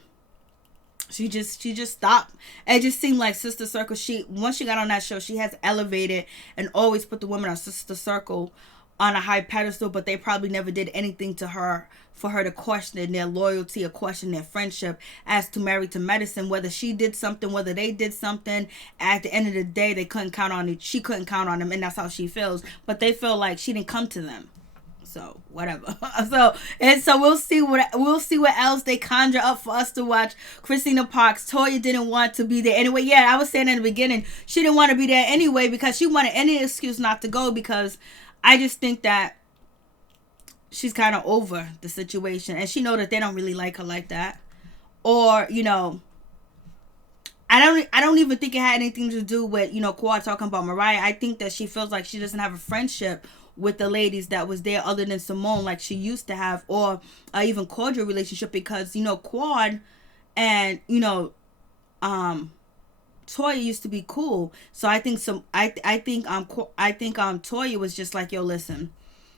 She just stopped. It just seemed like Sister Circle, once she got on that show, she has elevated and always put the women on Sister Circle on a high pedestal, but they probably never did anything to her for her to question their loyalty or question their friendship. As to Married to Medicine, whether she did something, whether they did something, at the end of the day, they couldn't count on it. She couldn't count on them, and that's how she feels. But they feel like she didn't come to them. So whatever. So we'll see what else they conjure up for us to watch. Christina Parks, Toya didn't want to be there anyway. Yeah, I was saying in the beginning, she didn't want to be there anyway because she wanted any excuse not to go, because I just think that she's kind of over the situation, and she know that they don't really like her like that. Or I don't even think it had anything to do with Quad talking about Mariah. I think that she feels like she doesn't have a friendship with the ladies that was there other than Simone like she used to have, or even cordial relationship, because Quad and Toya used to be cool. So I think Toya was just like, yo, listen,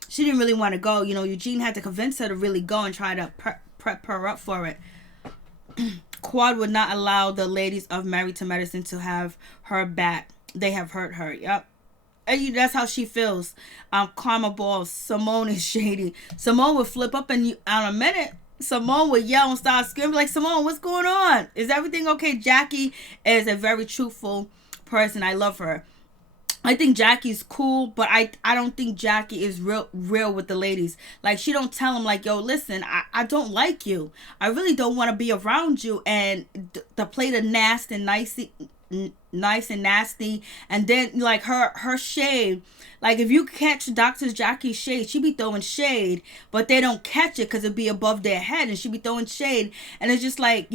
she didn't really want to go. Eugene had to convince her to really go and try to prep her up for it. Quad would not allow the ladies of Married to Medicine to have her back. They have hurt her. Yep. And that's how she feels. Karma Balls. Simone is shady. Simone would flip up and on a minute. Simone would yell and start screaming like, Simone, what's going on? Is everything okay? Jackie is a very truthful person. I love her. I think Jackie's cool, but I don't think Jackie is real with the ladies. Like, she don't tell them like, yo, listen, I don't like you. I really don't want to be around you. And to play the nice and nasty, and then like her shade. Like, if you catch Dr. Jackie's shade, she be throwing shade, but they don't catch it because it'd be above their head, and she be throwing shade. And it's just like,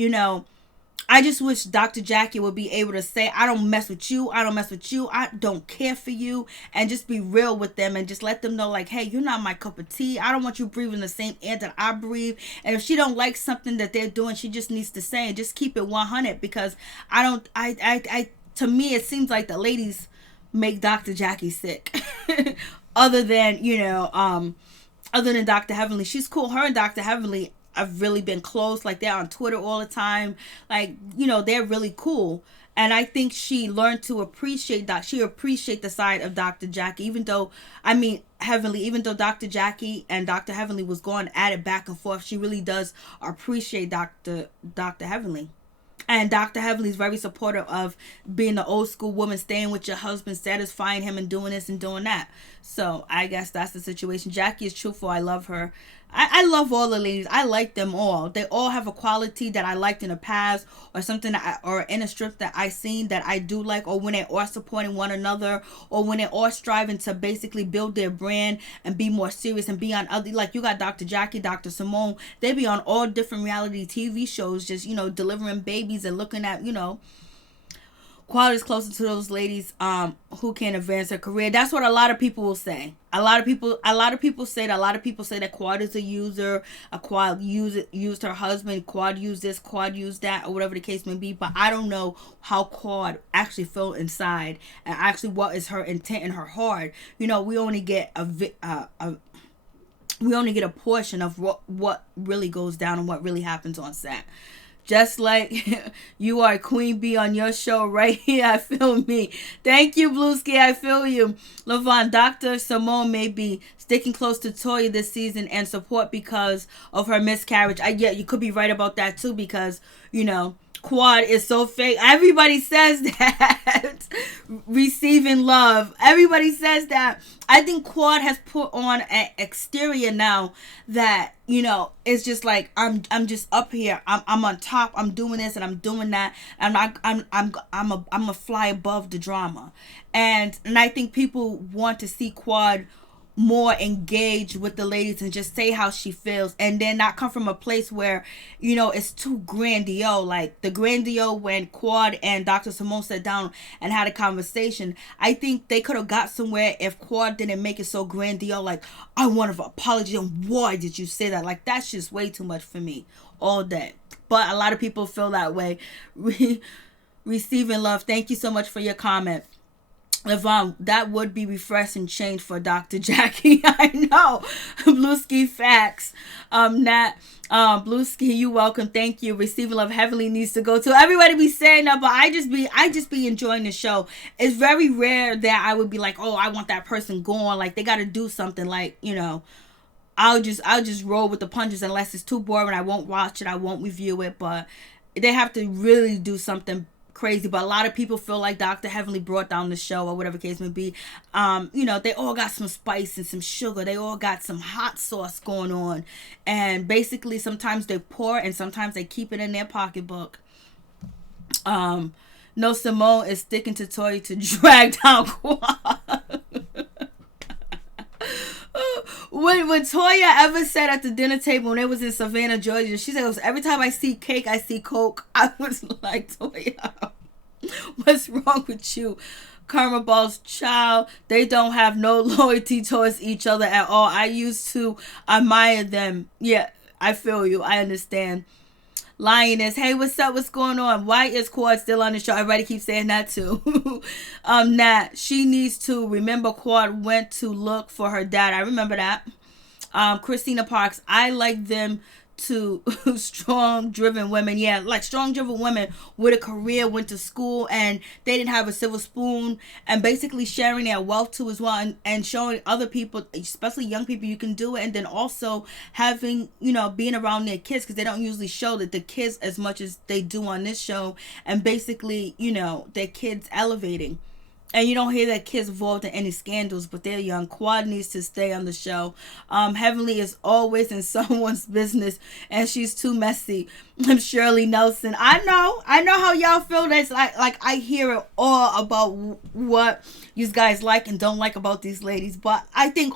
I just wish Dr. Jackie would be able to say, I don't mess with you. I don't mess with you. I don't care for you. And just be real with them and just let them know, like, hey, you're not my cup of tea. I don't want you breathing the same air that I breathe. And if she don't like something that they're doing, she just needs to say and just keep it 100, because to me, it seems like the ladies make Dr. Jackie sick. Other than, other than Dr. Heavenly. She's cool. Her and Dr. Heavenly have really been close. Like, they're on Twitter all the time. Like, they're really cool. And I think she learned to appreciate that. She appreciate the side of Dr. Jackie, even though Dr. Jackie and Dr. Heavenly was going at it back and forth, she really does appreciate Dr. Heavenly. And Dr. Heavenly is very supportive of being the old school woman, staying with your husband, satisfying him, and doing this and doing that. So I guess that's the situation. Jackie is truthful. I love her. I love all the ladies. I like them all. They all have a quality that I liked in the past, or something or in a strip that I seen that I do like, or when they are supporting one another, or when they are striving to basically build their brand and be more serious and be on other, like you got Dr. Jackie, Dr. Simone. They be on all different reality TV shows, just, delivering babies and looking at, Quad is closer to those ladies who can advance their career. That's what a lot of people will say. A lot of people say that Quad is a user. Quad used her husband. Quad used this. Quad used that, or whatever the case may be. But I don't know how Quad actually felt inside, and actually what is her intent in her heart. We only get a portion of what really goes down and what really happens on set. Just like you are Queen Bee on your show right here. I feel me. Thank you, Blueski. I feel you. Levon, Dr. Simone may be sticking close to Toya this season and support because of her miscarriage. You could be right about that too, because, Quad is so fake. Everybody says that. Receiving love. Everybody says that. I think Quad has put on an exterior now that, it's just like, I'm just up here. I'm on top. I'm doing this and I'm doing that. And I'm a fly above the drama. And I think people want to see Quad more engaged with the ladies and just say how she feels, and then not come from a place where it's too grandiose. Like the grandiose when Quad and Dr. Simone sat down and had a conversation. I think they could have got somewhere if Quad didn't make it so grandiose, like, I want to apologize and why did you say that. Like, that's just way too much for me all day. But a lot of people feel that way. Receiving love, thank you so much for your comment. Levon, that would be refreshing change for Dr. Jackie. I know. Blueski facts. Blueski, you welcome. Thank you. Receiving love heavily needs to go to. Everybody be saying that, but I just be enjoying the show. It's very rare that I would be like, oh, I want that person gone. Like, they got to do something. Like, I'll just roll with the punches unless it's too boring. I won't watch it. I won't review it. But they have to really do something crazy. But a lot of people feel like Dr. Heavenly brought down the show, or whatever case may be. They all got some spice and some sugar. They all got some hot sauce going on, and basically sometimes they pour and sometimes they keep it in their pocketbook. No, Simone is sticking to Toya to drag down Quad. When Toya ever said at the dinner table when it was in Savannah, Georgia, she said, every time I see cake, I see Coke. I was like, Toya, what's wrong with you? Karma Ball's child, they don't have no loyalty towards each other at all. I used to admire them. Yeah, I feel you. I understand. Lioness, hey, what's up? What's going on? Why is Quad still on the show? Everybody keeps saying that too. Nat, she needs to remember Quad went to look for her dad. I remember that. Christina Parks, I like them to strong driven women, yeah, like strong driven women with a career, went to school, and they didn't have a silver spoon, and basically sharing their wealth too as well, and showing other people, especially young people, you can do it. And then also having, being around their kids, because they don't usually show that the kids as much as they do on this show, and basically, their kids elevating. And you don't hear that kids involved in any scandals, but they're young. Quad needs to stay on the show. Heavenly is always in someone's business, and she's too messy. I'm Shirley Nelson. I know how y'all feel. That's like I hear it all about what you guys like and don't like about these ladies. But I think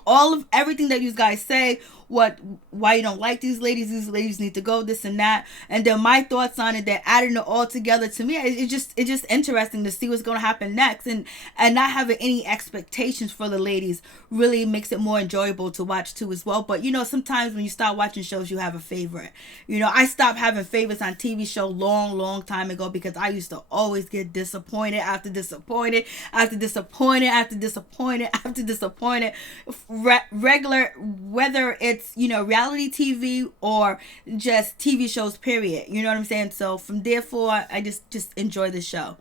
everything that you guys say, why you don't like these ladies need to go, this and that, and then my thoughts on it, they're adding it all together. To me, it's just interesting to see what's going to happen next, and not having any expectations for the ladies really makes it more enjoyable to watch too as well. But sometimes when you start watching shows, you have a favorite. I stopped having favorites on TV show long time ago, because I used to always get disappointed after disappointed after disappointed after disappointed after disappointed. Regular, whether it's reality TV or just TV shows, period. You know what I'm saying? So from therefore, I just enjoy the show.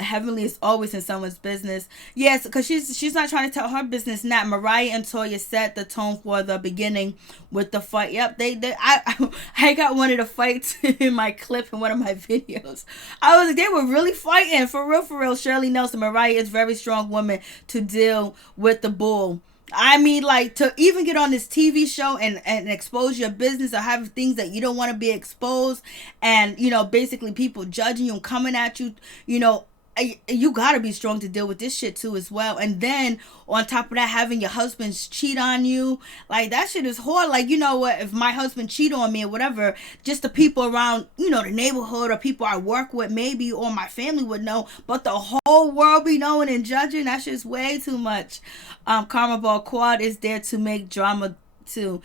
Heavenly is always in someone's business. Yes, because she's not trying to tell her business. Not Mariah and Toya set the tone for the beginning with the fight. Yep, I got one of the fights in my clip in one of my videos. They were really fighting for real. Shirley Nelson, Mariah is a very strong woman to deal with the bull. I mean, like, to even get on this TV show and expose your business, or have things that you don't want to be exposed, and, basically people judging you and coming at you, you gotta be strong to deal with this shit too as well. And then on top of that, having your husband cheat on you, like, that shit is hard. Like, what, if my husband cheat on me or whatever, just the people around, the neighborhood or people I work with maybe, or my family would know, but the whole world be knowing and judging, that shit's way too much. Karma Ball Quad is there to make drama too,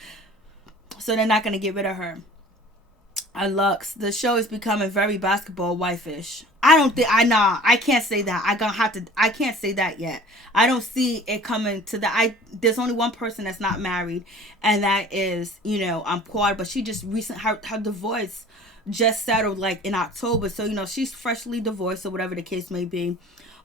so they're not gonna get rid of her. Lux, the show is becoming very basketball wife-ish. I can't say that. I can't say that yet. I don't see it coming to that. There's only one person that's not married, and that is, Quad, but she just her divorce just settled like in October. So, she's freshly divorced or whatever the case may be.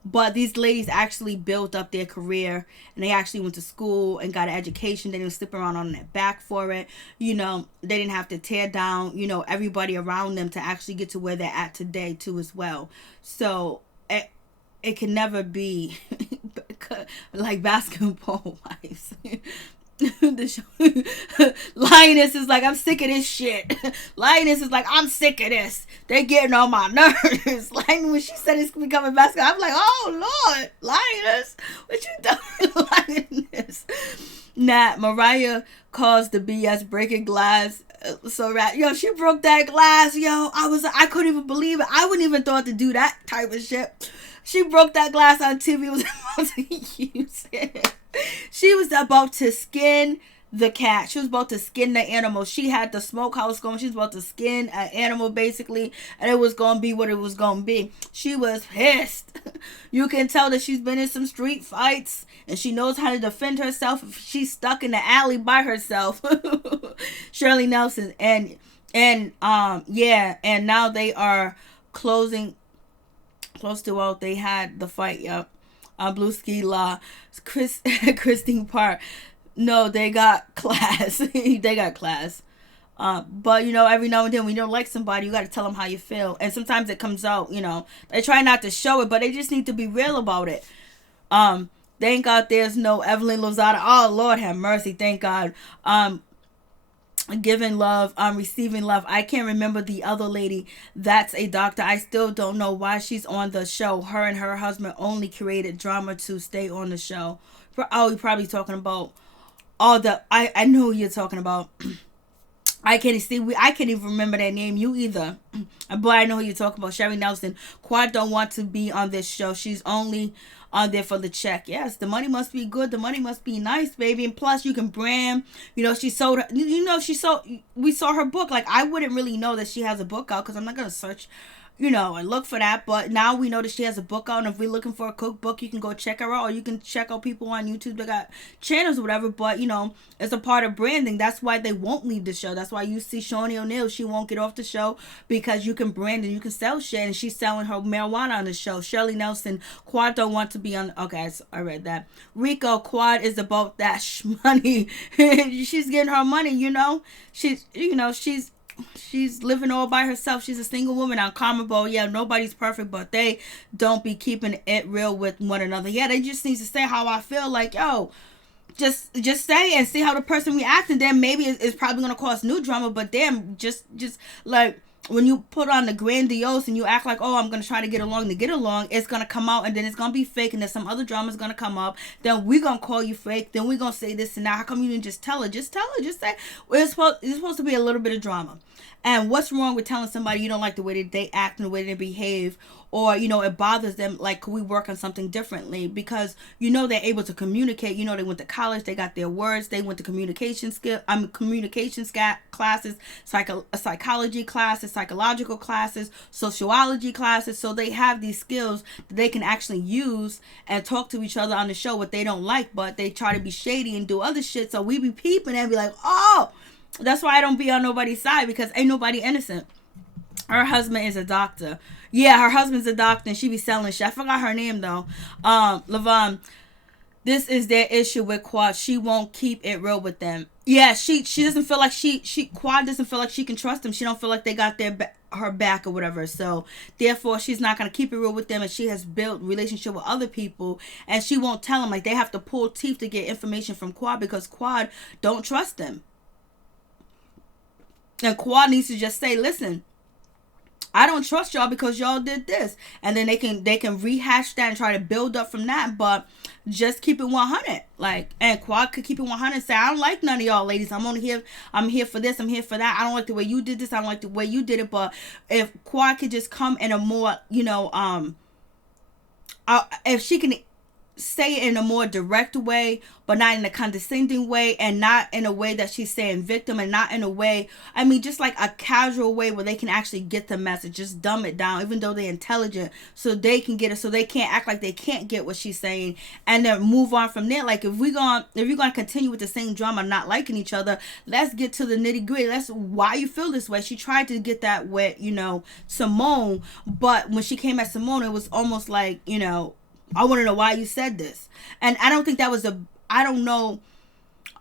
But these ladies actually built up their career, and they actually went to school and got an education. They didn't slip around on their back for it. They didn't have to tear down, everybody around them to actually get to where they're at today too as well. So it can never be like basketball wives. The show. Lioness is like, I'm sick of this shit. Lioness is like, I'm sick of this. They're getting on my nerves. Like, when she said it's becoming basketball, I'm like, oh Lord, Lioness, what you doing, Lioness? Mariah caused the BS breaking glass. So she broke that glass. I couldn't even believe it. I wouldn't even thought to do that type of shit. She broke that glass on TV. Was about to use it. She was about to skin the cat. She was about to skin the animal. She had the smokehouse going. She was about to skin an animal, basically, and it was going to be what it was going to be. She was pissed. You can tell that she's been in some street fights, and she knows how to defend herself if she's stuck in the alley by herself. Shirley Nelson. And now they are close to out. They had the fight, yep. Blue Ski Law, Christine Park. No, they got class. They got class. But, every now and then when you don't like somebody, you got to tell them how you feel. And sometimes it comes out, they try not to show it, but they just need to be real about it. Thank God there's no Evelyn Lozada. Oh, Lord have mercy. Thank God. Giving love, receiving love. I can't remember the other lady. That's a doctor. I still don't know why she's on the show. Her and her husband only created drama to stay on the show. You're probably talking about all the. I know who you're talking about. I can't even remember that name. You either, but I know who you're talking about. Sherry Nelson. Quad don't want to be on this show. She's only on there for the check. Yes, the money must be good. The money must be nice, baby. And plus, you can brand. She sold. We saw her book. Like, I wouldn't really know that she has a book out because I'm not gonna search. and look for that. But now we know that she has a book out, and if we're looking for a cookbook, you can go check her out, or you can check out people on YouTube that got channels or whatever. But it's a part of branding. That's why they won't leave the show. That's why you see Shawnee O'Neal, she won't get off the show, because you can brand and you can sell shit, and she's selling her marijuana on the show. Shirley Nelson, Quad don't want to be on. Okay, so I read that. Rico, Quad is about that money. She's getting her money. She's living all by herself. She's a single woman on Karma Bowl. Yeah, nobody's perfect, but they don't be keeping it real with one another. Yeah, they just need to say how I feel. Like, yo, just say and see how the person reacts, and then maybe it's probably gonna cause new drama. But damn, just like, when you put on the grandiose and you act like, oh, I'm going to try to get along, it's going to come out, and then it's going to be fake, and then some other drama is going to come up. Then we're going to call you fake. Then we're going to say this and that. How come you didn't just tell her? Just tell her. Just say, well, it's supposed to be a little bit of drama. And what's wrong with telling somebody you don't like the way that they act and the way they behave, or, it bothers them? Like, could we work on something differently? Because, they're able to communicate. They went to college. They got their words. They went to communication classes, psychology classes, psychological classes, sociology classes. So they have these skills that they can actually use and talk to each other on the show what they don't like, but they try to be shady and do other shit. So we be peeping and be like, oh, that's why I don't be on nobody's side, because ain't nobody innocent. Her husband is a doctor. Yeah, her husband's a doctor, and she be selling shit. I forgot her name, though. Levon, this is their issue with Quad. She won't keep it real with them. Yeah, she doesn't feel like Quad doesn't feel like she can trust them. She don't feel like they got her back or whatever. So therefore, she's not gonna keep it real with them, and she has built relationship with other people, and she won't tell them. Like, they have to pull teeth to get information from Quad, because Quad don't trust them. And Quad needs to just say, listen, I don't trust y'all because y'all did this. And then they can rehash that and try to build up from that. But just keep it 100. Like, and Quad could keep it 100 and say, I don't like none of y'all ladies. I'm here for this. I'm here for that. I don't like the way you did this. I don't like the way you did it. But if Quad could just come in a more, if she can say it in a more direct way, but not in a condescending way, and not in a way that she's saying victim, and not in a way, just like a casual way where they can actually get the message. Just dumb it down, even though they're intelligent, so they can get it, so they can't act like they can't get what she's saying, and then move on from there. Like, if you're gonna continue with the same drama, not liking each other, let's get to the nitty gritty. That's why you feel this way. She tried to get that with Simone, but when she came at Simone, it was almost like, I want to know why you said this. And I don't think that was I don't know.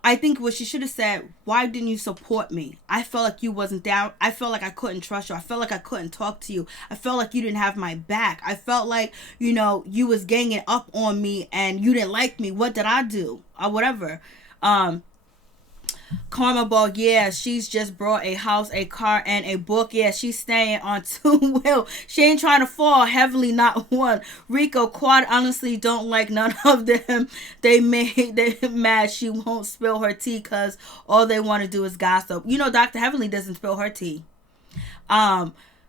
I think what she should have said, why didn't you support me? I felt like you wasn't down. I felt like I couldn't trust you. I felt like I couldn't talk to you. I felt like you didn't have my back. I felt like, you was ganging up on me and you didn't like me. What did I do? Or whatever. Karma Ball, yeah, she's just brought a house, a car, and a book. Yeah, she's staying on 2 wheel. She ain't trying to fall heavily, not one. Rico, Quad honestly don't like none of them. They mad she won't spill her tea because all they want to do is gossip. Dr. Heavenly doesn't spill her tea.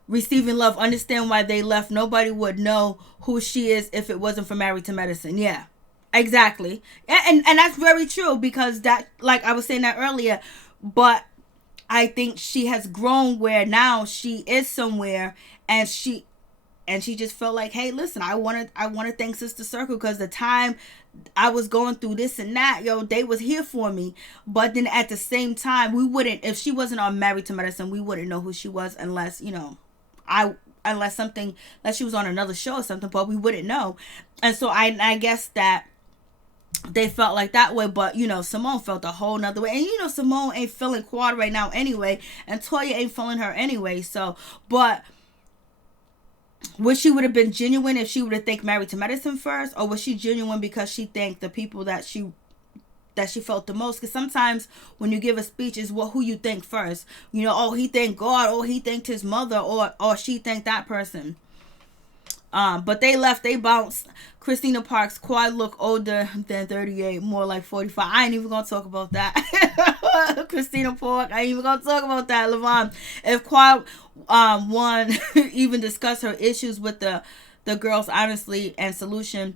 Receiving love, understand why they left. Nobody would know who she is if it wasn't for Married to Medicine. Yeah. Exactly. And that's very true, because that, like I was saying that earlier, but I think she has grown where now she is somewhere, and she just felt like, hey, listen, I want to thank Sister Circle, because the time I was going through this and that, they was here for me. But then at the same time, we wouldn't, if she wasn't on Married to Medicine, we wouldn't know who she was unless, unless she was on another show or something, but we wouldn't know. And so I guess that they felt like that way, but Simone felt a whole nother way, and Simone ain't feeling Quad right now anyway, and Toya ain't feeling her anyway. So, but would she would have been genuine if she would have thanked Married to Medicine first, or was she genuine because she thanked the people that she felt the most? Because sometimes when you give a speech, is who you thank first. Oh, he thanked God, or he thanked his mother, or she thanked that person. But they left, they bounced. Christina Parks, Quad look older than 38, more like 45. I ain't even gonna talk about that. Christina Park, I ain't even gonna talk about that. Levon, if Quad one even discuss her issues with the girls honestly and solution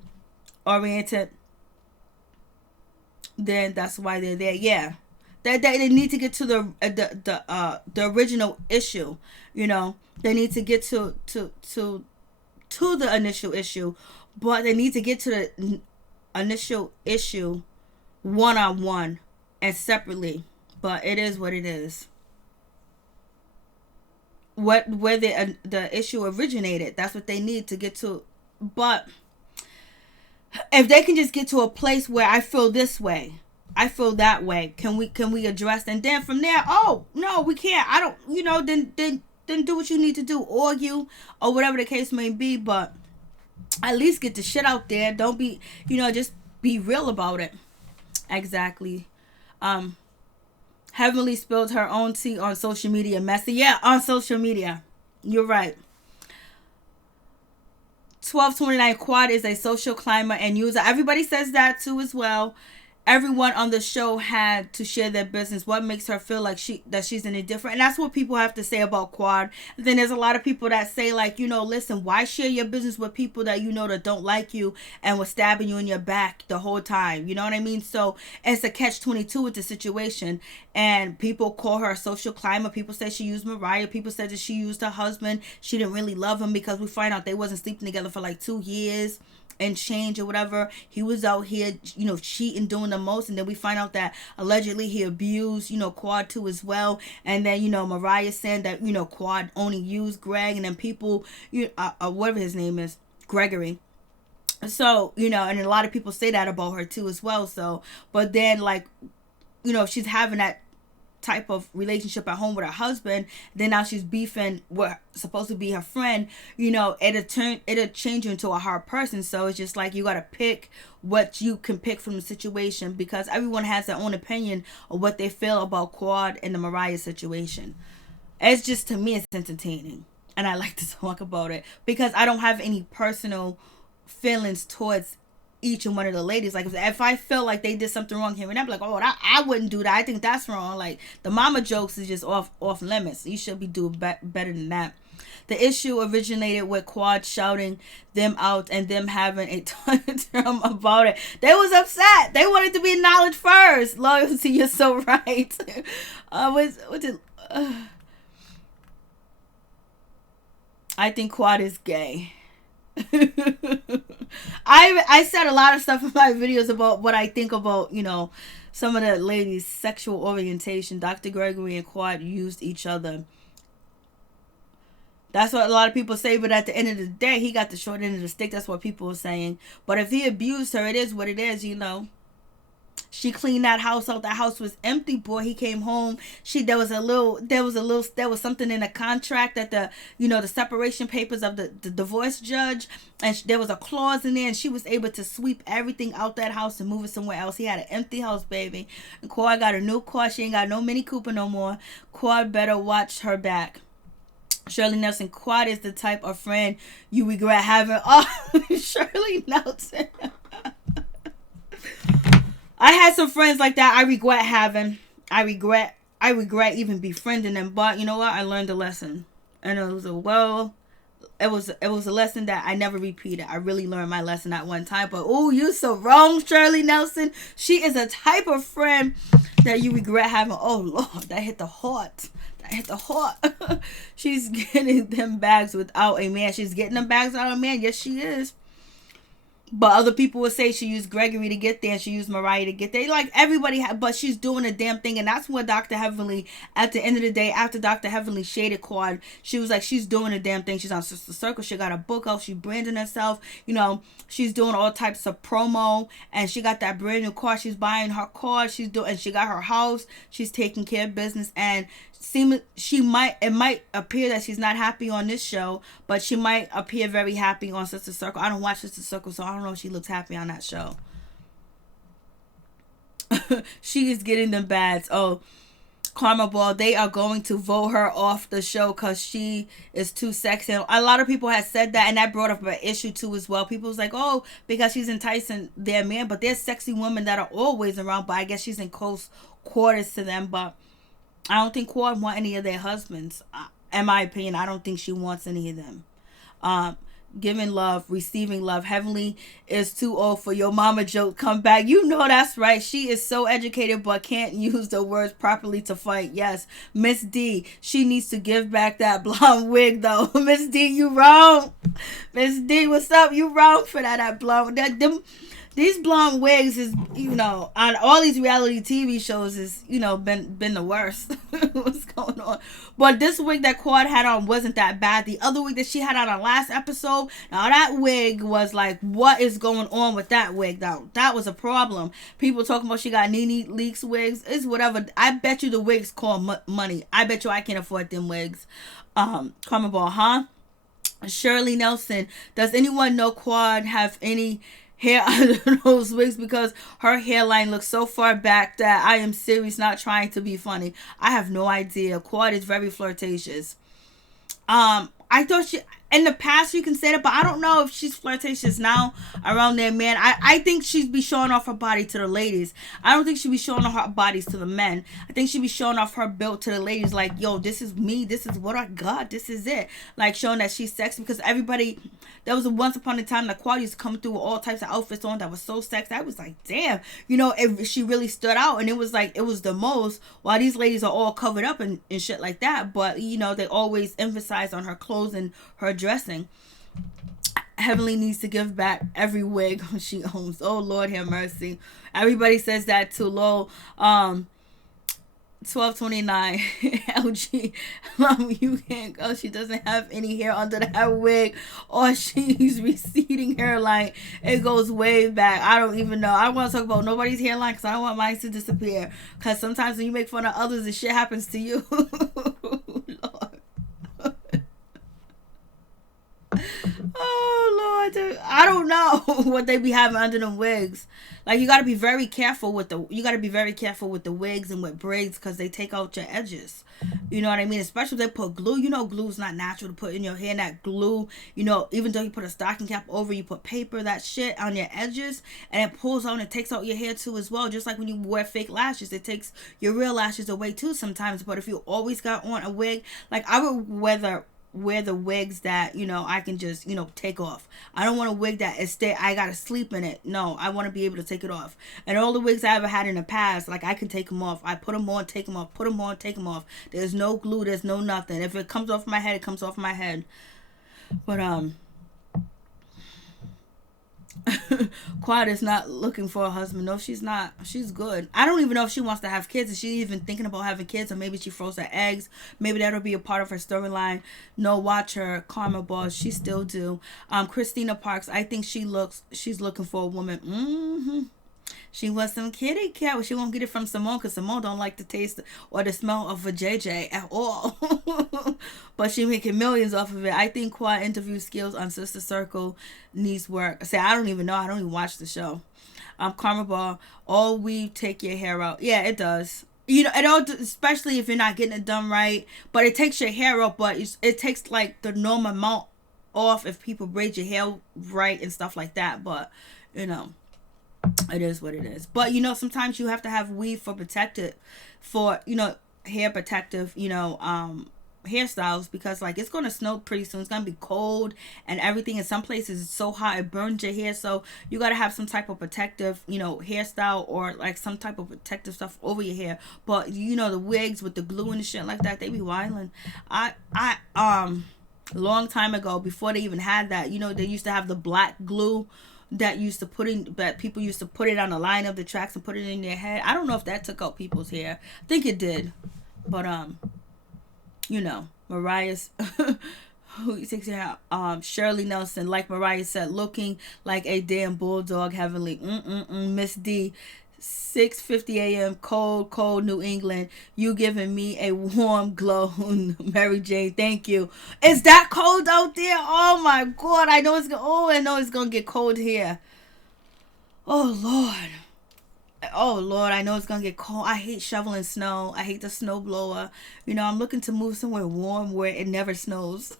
oriented, then that's why they're there. Yeah, They need to get to the original issue. You know, they need to get to the initial issue, but they need to get to the initial issue one on one and separately. But it is what it is. Where the issue originated, that's what they need to get to. But if they can just get to a place where I feel this way, I feel that way, can we address, and then from there, oh no, we can't, I don't, then do what you need to do, argue or whatever the case may be, but at least get the shit out there. Don't be, just be real about it. Exactly. Heavenly spilled her own tea on social media. Messy. Yeah, on social media. You're right. 1229 Quad is a social climber and user. Everybody says that too as well. Everyone on the show had to share their business. What makes her feel like she's in a different, and that's what people have to say about Quad. And then there's a lot of people that say, like, listen, why share your business with people that that don't like you and was stabbing you in your back the whole time? You know what I mean? So it's a catch-22 with the situation. And people call her a social climber. People say she used Mariah. People said that she used her husband. She didn't really love him because we find out they wasn't sleeping together for like 2 years and change or whatever. He was out here, cheating, doing the most, and then we find out that allegedly he abused, Quad too as well. And then, Mariah saying that, Quad only used Greg, and then people, whatever his name is, Gregory. So, and a lot of people say that about her too as well. So, but then, like, she's having that type of relationship at home with her husband, then now she's beefing with supposed to be her friend, it'll change you into a hard person. So it's just like you gotta pick what you can pick from the situation, because everyone has their own opinion of what they feel about Quad and the Mariah situation. It's just, to me, it's entertaining, and I like to talk about it because I don't have any personal feelings towards each and one of the ladies. Like, if I feel like they did something wrong here and I'm like, oh, I wouldn't do that, I think that's wrong. Like, the mama jokes is just off limits. You should be doing better than that. The issue originated with Quad shouting them out and them having a ton of drum about it. They was upset. They wanted to be acknowledged first. Loyalty, you're so right. I think Quad is gay. I said a lot of stuff in my videos about what I think about, some of the ladies' sexual orientation. Dr. Gregory and Quad used each other. That's what a lot of people say, but at the end of the day, he got the short end of the stick. That's what people are saying. But if he abused her, it is what it is, She cleaned that house out. That house was empty, boy. He came home. There was something in the contract that the separation papers of the divorce judge, and there was a clause in there, and she was able to sweep everything out that house and move it somewhere else. He had an empty house, baby. And Quad got a new car. She ain't got no Mini Cooper no more. Quad better watch her back. Shirley Nelson, Quad is the type of friend you regret having. Oh, Shirley Nelson. I had some friends like that I regret having. I regret even befriending them. But you know what? I learned a lesson. And it was a lesson that I never repeated. I really learned my lesson at one time. But oh, you so wrong, Shirley Nelson. She is a type of friend that you regret having. Oh Lord, that hit the heart. She's getting them bags without a man. She's getting them bags without a man. Yes, she is. But other people would say she used Gregory to get there and she used Mariah to get there. Like, everybody, but she's doing a damn thing. And that's what Dr. Heavenly, at the end of the day, after Dr. Heavenly shaded Quad, she was like, she's doing a damn thing. She's on Sister Circle. She got a book out. She's branding herself. She's doing all types of promo. And she got that brand new car. She's buying her car. And she got her house. She's taking care of business. And it might appear that she's not happy on this show, but she might appear very happy on Sister Circle. I don't watch Sister Circle, so I don't know if she looks happy on that show. She is getting them bags. Oh, Karma Ball, they are going to vote her off the show because she is too sexy. A lot of people have said that, and that brought up an issue too as well. People was like, oh, because she's enticing their man, but there's sexy women that are always around, but I guess she's in close quarters to them. But I don't think Quad want any of their husbands. In my opinion, I don't think she wants any of them. giving love, receiving love. Heavenly is too old for your mama joke. Come back. You know that's right. She is so educated but can't use the words properly to fight. Yes. Miss D, she needs to give back that blonde wig though. Miss D, you wrong. Miss D, what's up? You wrong for that blonde. These blonde wigs is, on all these reality TV shows is, been the worst. What's going on? But this wig that Quad had on wasn't that bad. The other wig that she had on our last episode, now that wig was like, what is going on with that wig? That was a problem. People talking about she got Nene Leakes wigs. It's whatever. I bet you the wigs call money. I bet you I can't afford them wigs. Karma Ball, huh? Shirley Nelson, does anyone know Quad have any hair under those wigs, because her hairline looks so far back that I am serious, not trying to be funny. I have no idea. Quad is very flirtatious. I thought she, in the past you can say that, but I don't know if she's flirtatious now around their man. I think she'd be showing off her body to the ladies. I don't think she'd be showing off her bodies to the men. I think she'd be showing off her build to the ladies, like, yo, this is me, this is what I got, this is it. Like, showing that she's sexy, because everybody, there was once upon a time that Quad used to come through with all types of outfits on that was so sexy. I was like, damn, if she really stood out, and it was like, it was the most, while these ladies are all covered up and shit like that, but, they always emphasize on her clothes and her dressing. Heavenly needs to give back every wig she owns. Oh Lord have mercy. Everybody says that too. Lol. 1229 LG. You can't go. She doesn't have any hair under that wig, or she's receding hairline. It goes way back. I don't even know. I don't want to talk about nobody's hairline because I don't want mine to disappear, because sometimes when you make fun of others, the shit happens to you. Lord. Oh Lord, dude. I don't know what they be having under them wigs. Like, you gotta be very careful with the wigs and with braids, because they take out your edges. You know what I mean? Especially if they put glue. Glue's not natural to put in your hair. And that glue, even though you put a stocking cap over, you put paper, that shit on your edges, and it pulls out and it takes out your hair too as well. Just like when you wear fake lashes, it takes your real lashes away too sometimes. But if you always got on a wig, like, I would wear the wigs that I can just take off. I don't want a wig that is I gotta sleep in it. No, I want to be able to take it off. And all the wigs I ever had in the past, like, I can take them off. I put them on, take them off, put them on, take them off. There's no glue, there's no nothing. If it comes off my head, it comes off my head. But Quad is not looking for a husband. No, she's not. She's good. I don't even know if she wants to have kids. Is she even thinking about having kids? Or maybe she froze her eggs. Maybe that'll be a part of her storyline. No, watch her. Karma Boss. She still do. Christina Parks. I think she's looking for a woman. Mm-hmm. She wants some kitty cat. Well, she won't get it from Simone, because Simone don't like the taste or the smell of a JJ at all. But she making millions off of it. I think Quad interview skills on Sister Circle needs work. I don't even know. I don't even watch the show. Karma Ball. All weave take your hair out. Yeah, it does. It all, especially if you're not getting it done right. But it takes your hair out. But it takes like the normal amount off if people braid your hair right and stuff like that. But it is what it is. But sometimes you have to have weave for hair protective hairstyles, because like, it's gonna snow pretty soon. It's gonna be cold and everything. In some places it's so hot it burns your hair, so you gotta have some type of protective hairstyle, or like some type of protective stuff over your hair. But the wigs with the glue and the shit like that, they be wilding. I long time ago, before they even had that, they used to have the black glue that people used to put it on the line of the tracks and put it in their head. I don't know if that took out people's hair. I think it did. But Mariah's who takes it out? Shirley Nelson, like Mariah said, looking like a damn bulldog. Heavenly. Miss D, 6:50 a.m. cold New England. You giving me a warm glow. Mary Jane, thank you. Is that cold out there? Oh my God, I know it's gonna get cold here. Oh Lord, I know it's gonna get cold. I hate shoveling snow. I hate the snow blower. I'm looking to move somewhere warm where it never snows.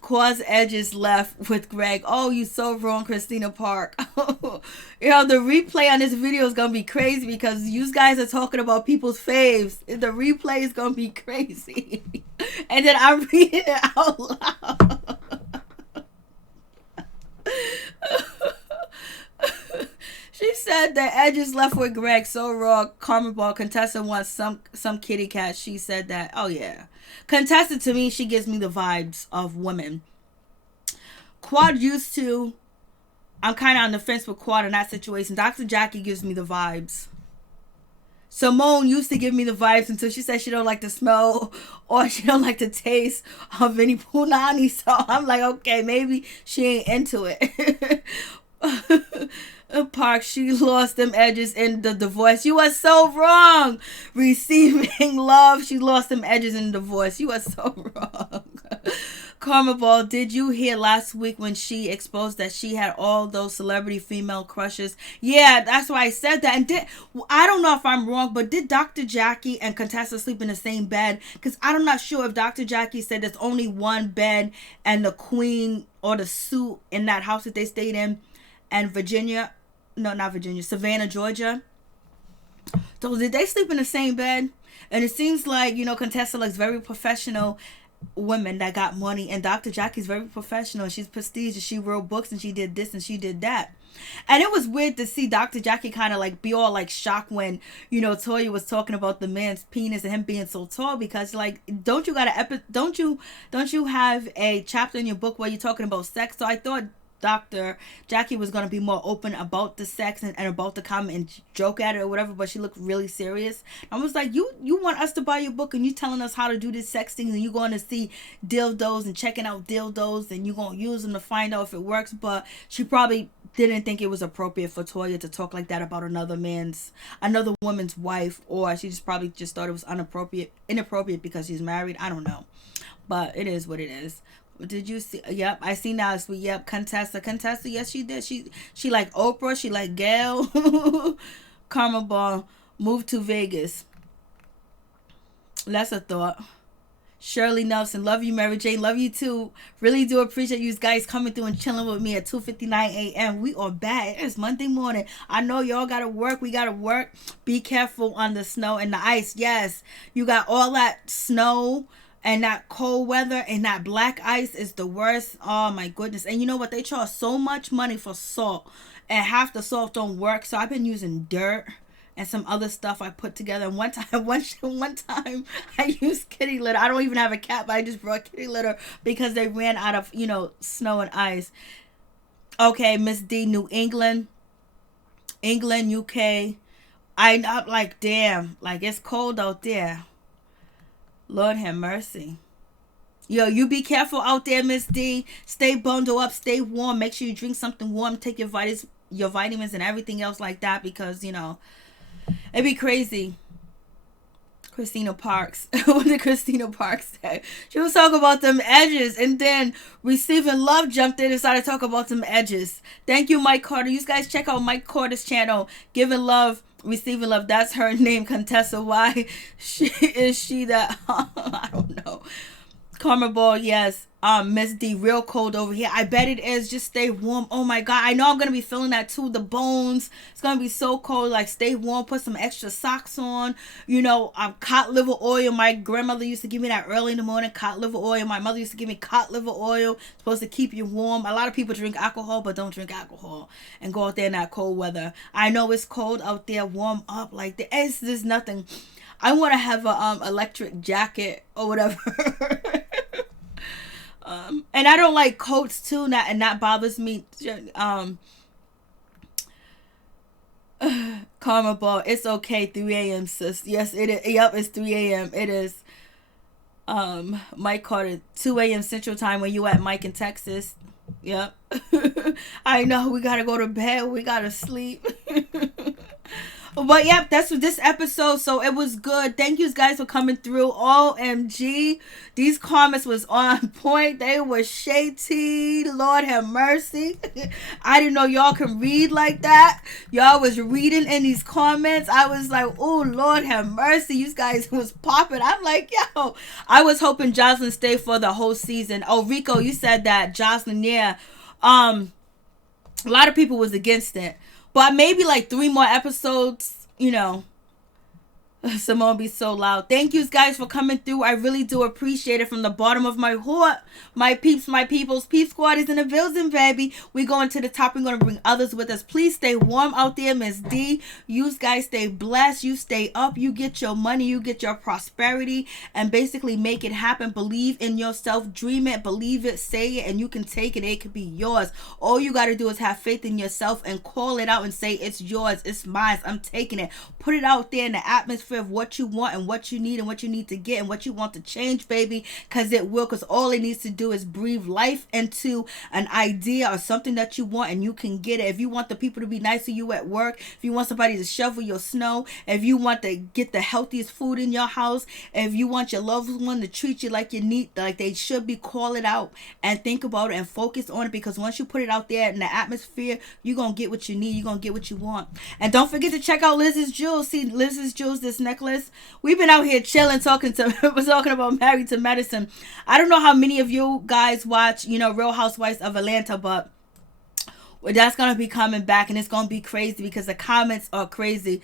Quad's edges left with Greg. Oh, you so wrong, Christina Park. The replay on this video is gonna be crazy, because you guys are talking about people's faves. The replay is gonna be crazy. And then I'm reading it out loud. She said the edges left with Greg so raw. Karma Ball Contessa wants some kitty cat. She said that. Oh yeah, Contessa to me, she gives me the vibes of women. Quad used to. I'm kind of on the fence with Quad in that situation. Dr. Jackie gives me the vibes. Simone used to give me the vibes until she said she don't like the smell or she don't like the taste of any punani. So I'm like, okay, maybe she ain't into it. Park, she lost them edges in the divorce. You are so wrong. Receiving love, she lost them edges in the divorce. You are so wrong. Karma Ball, did you hear last week when she exposed that she had all those celebrity female crushes? Yeah, that's why I said that. And I don't know if I'm wrong, but did Dr. Jackie and Contessa sleep in the same bed? Because I'm not sure if Dr. Jackie said there's only one bed and the queen or the suit in that house that they stayed in, and Virginia, no, not Virginia, Savannah, Georgia. So did they sleep in the same bed? And it seems like, Contessa looks very professional women that got money, and Dr. Jackie's very professional. She's prestigious. She wrote books and she did this and she did that. And it was weird to see Dr. Jackie kind of like be all like shocked when, Toya was talking about the man's penis and him being so tall, because like, don't you have a chapter in your book where you're talking about sex? So I thought Dr. Jackie was going to be more open about the sex and about the comment and joke at it or whatever, but she looked really serious. I was like, you want us to buy your book and you telling us how to do this sex thing, and you going to see dildos and checking out dildos and you going to use them to find out if it works. But she probably didn't think it was appropriate for Toya to talk like that about another woman's wife, or she probably thought it was inappropriate because she's married. I don't know, but it is what it is. Did you see? Yep, I see now. Yep, Contessa. Yes, she did. She like Oprah. She like Gail. Karma Ball moved to Vegas. That's a thought. Shirley Nelson, love you, Mary Jane. Love you too. Really do appreciate you guys coming through and chilling with me at 2:59 a.m. We are back. It's Monday morning. I know y'all gotta work. We gotta work. Be careful on the snow and the ice. Yes, you got all that snow. And that cold weather and that black ice is the worst. Oh my goodness. And you know what? They charge so much money for salt, and half the salt don't work. So I've been using dirt and some other stuff I put together. And one time I used kitty litter. I don't even have a cat, but I just brought kitty litter because they ran out of, snow and ice. Okay, Miss D, New England, UK. I'm like, damn, like it's cold out there. Lord have mercy. Yo, you be careful out there, Miss D. Stay bundled up, stay warm. Make sure you drink something warm. Take your vitamins and everything else like that, because, it'd be crazy. Christina Parks. What did Christina Parks say? She was talking about them edges, and then Receiving Love jumped in and started talking about them edges. Thank you, Mike Carter. You guys check out Mike Carter's channel, Giving Love, Receiving Love. That's her name, Contessa. Why is she that? I don't know. Karma Ball, yes. Miss D, real cold over here. I bet it is. Just stay warm. Oh my God, I know I'm gonna be feeling that too. The bones, it's gonna be so cold. Like, stay warm. Put some extra socks on. Cod liver oil. My grandmother used to give me that early in the morning. Cod liver oil. My mother used to give me cod liver oil. It's supposed to keep you warm. A lot of people drink alcohol, but don't drink alcohol and go out there in that cold weather. I know it's cold out there. Warm up. Like, there's nothing. I want to have a electric jacket or whatever. And I don't like coats too, and that bothers me. Karma Ball, it's okay. 3 a.m. sis. Yes, it is. Yep, it's 3 a.m. It is. Mike Carter, 2 a.m. Central Time when you at Mike in Texas. Yep. I know, we gotta go to bed. We gotta sleep. But yep, that's what this episode. So it was good. Thank you guys for coming through. OMG, these comments was on point. They were shady. Lord have mercy. I didn't know y'all can read like that. Y'all was reading in these comments. I was like, oh, Lord have mercy. You guys was popping. I'm like, yo, I was hoping Jocelyn stayed for the whole season. Oh, Rico, you said that. Jocelyn, yeah. A lot of people was against it. But maybe like 3 more episodes, Simone be so loud. Thank you guys for coming through. I really do appreciate it from the bottom of my heart. My peeps, my peoples. Peep Squad is in the building, baby. We going to the top. We're going to bring others with us. Please stay warm out there, Miss D. You guys stay blessed. You stay up. You get your money. You get your prosperity. And basically make it happen. Believe in yourself. Dream it. Believe it. Say it. And you can take it. It could be yours. All you got to do is have faith in yourself and call it out and say, it's yours. It's mine. I'm taking it. Put it out there in the atmosphere of what you want and what you need and what you need to get and what you want to change, baby, because it will. Because all it needs to do is breathe life into an idea or something that you want, and you can get it. If you want the people to be nice to you at work, if you want somebody to shovel your snow, if you want to get the healthiest food in your house, if you want your loved one to treat you like you need, like they should be, call it out and think about it and focus on it, because once you put it out there in the atmosphere, you're gonna get what you need. You're gonna get what you want. And don't forget to check out Liz's jewels. See Liz's jewels, this necklace. We've been out here chilling, talking about Married to Medicine. I don't know how many of you guys watch, Real Housewives of Atlanta, but that's gonna be coming back, and it's gonna be crazy because the comments are crazy.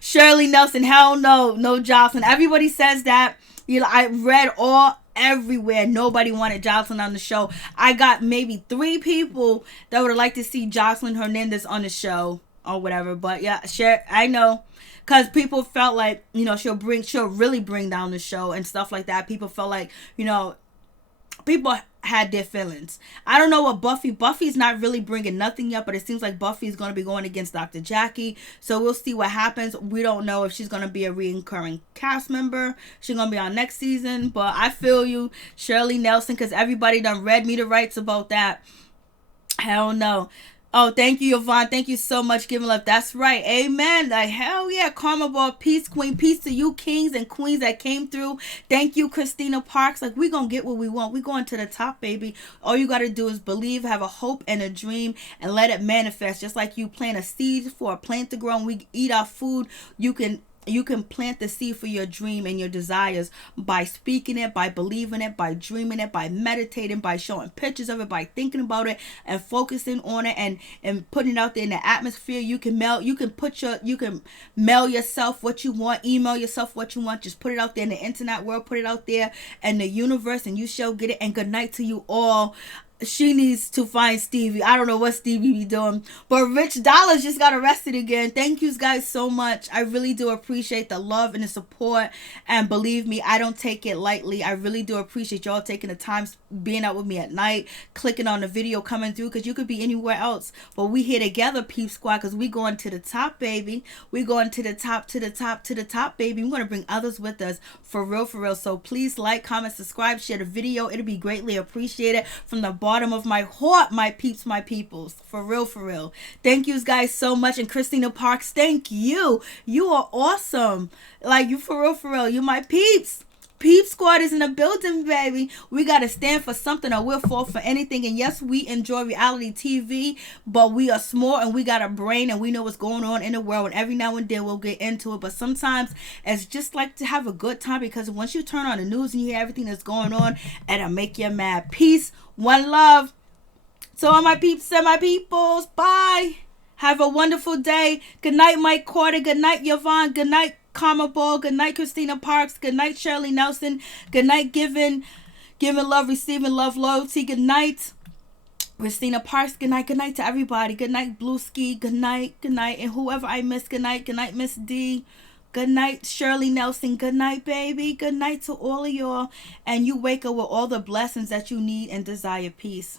Shirley Nelson, hell no Jocelyn. Everybody says that. I read everywhere. Nobody wanted Jocelyn on the show. I got maybe 3 people that would like to see Jocelyn Hernandez on the show or whatever. But yeah, sure, I know. Because people felt like, she'll really bring down the show and stuff like that. People felt like, people had their feelings. I don't know what Buffy's not really bringing nothing yet, but it seems like Buffy's going to be going against Dr. Jackie. So we'll see what happens. We don't know if she's going to be a recurring cast member. She's going to be on next season. But I feel you, Shirley Nelson, because everybody done read me the rights about that. Hell no. Oh, thank you, Yvonne. Thank you so much, Giving Love. That's right. Amen. Like, hell yeah. Karma Ball, peace, queen. Peace to you, kings and queens that came through. Thank you, Christina Parks. Like, we going to get what we want. We going to the top, baby. All you got to do is believe, have a hope and a dream, and let it manifest. Just like you plant a seed for a plant to grow and we eat our food, you can plant the seed for your dream and your desires by speaking it, by believing it, by dreaming it, by meditating, by showing pictures of it, by thinking about it and focusing on it and putting it out there in the atmosphere. You can mail yourself what you want, email yourself what you want. Just put it out there in the internet world, put it out there in the universe, and you shall get it. And good night to you all. She needs to find Stevie. I don't know what Stevie be doing. But Rich Dollars just got arrested again. Thank you guys so much. I really do appreciate the love and the support. And believe me, I don't take it lightly. I really do appreciate y'all taking the time being out with me at night, clicking on the video, coming through, because you could be anywhere else. But we here together, Peep Squad, because we going to the top, baby. We going to the top, to the top, to the top, baby. We're going to bring others with us. For real, for real. So please like, comment, subscribe, share the video. It'll be greatly appreciated from the bottom of my heart, my peeps, my peoples. For real, for real. Thank you guys so much. And Christina Parks, thank you. You are awesome. Like, you for real, for real. You my peeps. Peep Squad is in the building, baby. We got to stand for something or we'll fall for anything. And yes, we enjoy reality TV, but we are smart and we got a brain and we know what's going on in the world. And every now and then we'll get into it. But sometimes it's just like to have a good time, because once you turn on the news and you hear everything that's going on, it'll make you mad. Peace, one love. So all my peeps and my peoples, bye. Have a wonderful day. Good night, Mike Carter. Good night, Yvonne. Good night, Karma Ball. Good night, Christina Parks. Good night, Shirley Nelson. Good night, giving love, receiving love, loyalty. Good night, Christina Parks. Good night to everybody. Good night, Blue Ski. Good night, and whoever I miss. Good night, Miss D. Good night, Shirley Nelson. Good night, baby. Good night to all of y'all. And you wake up with all the blessings that you need and desire. Peace.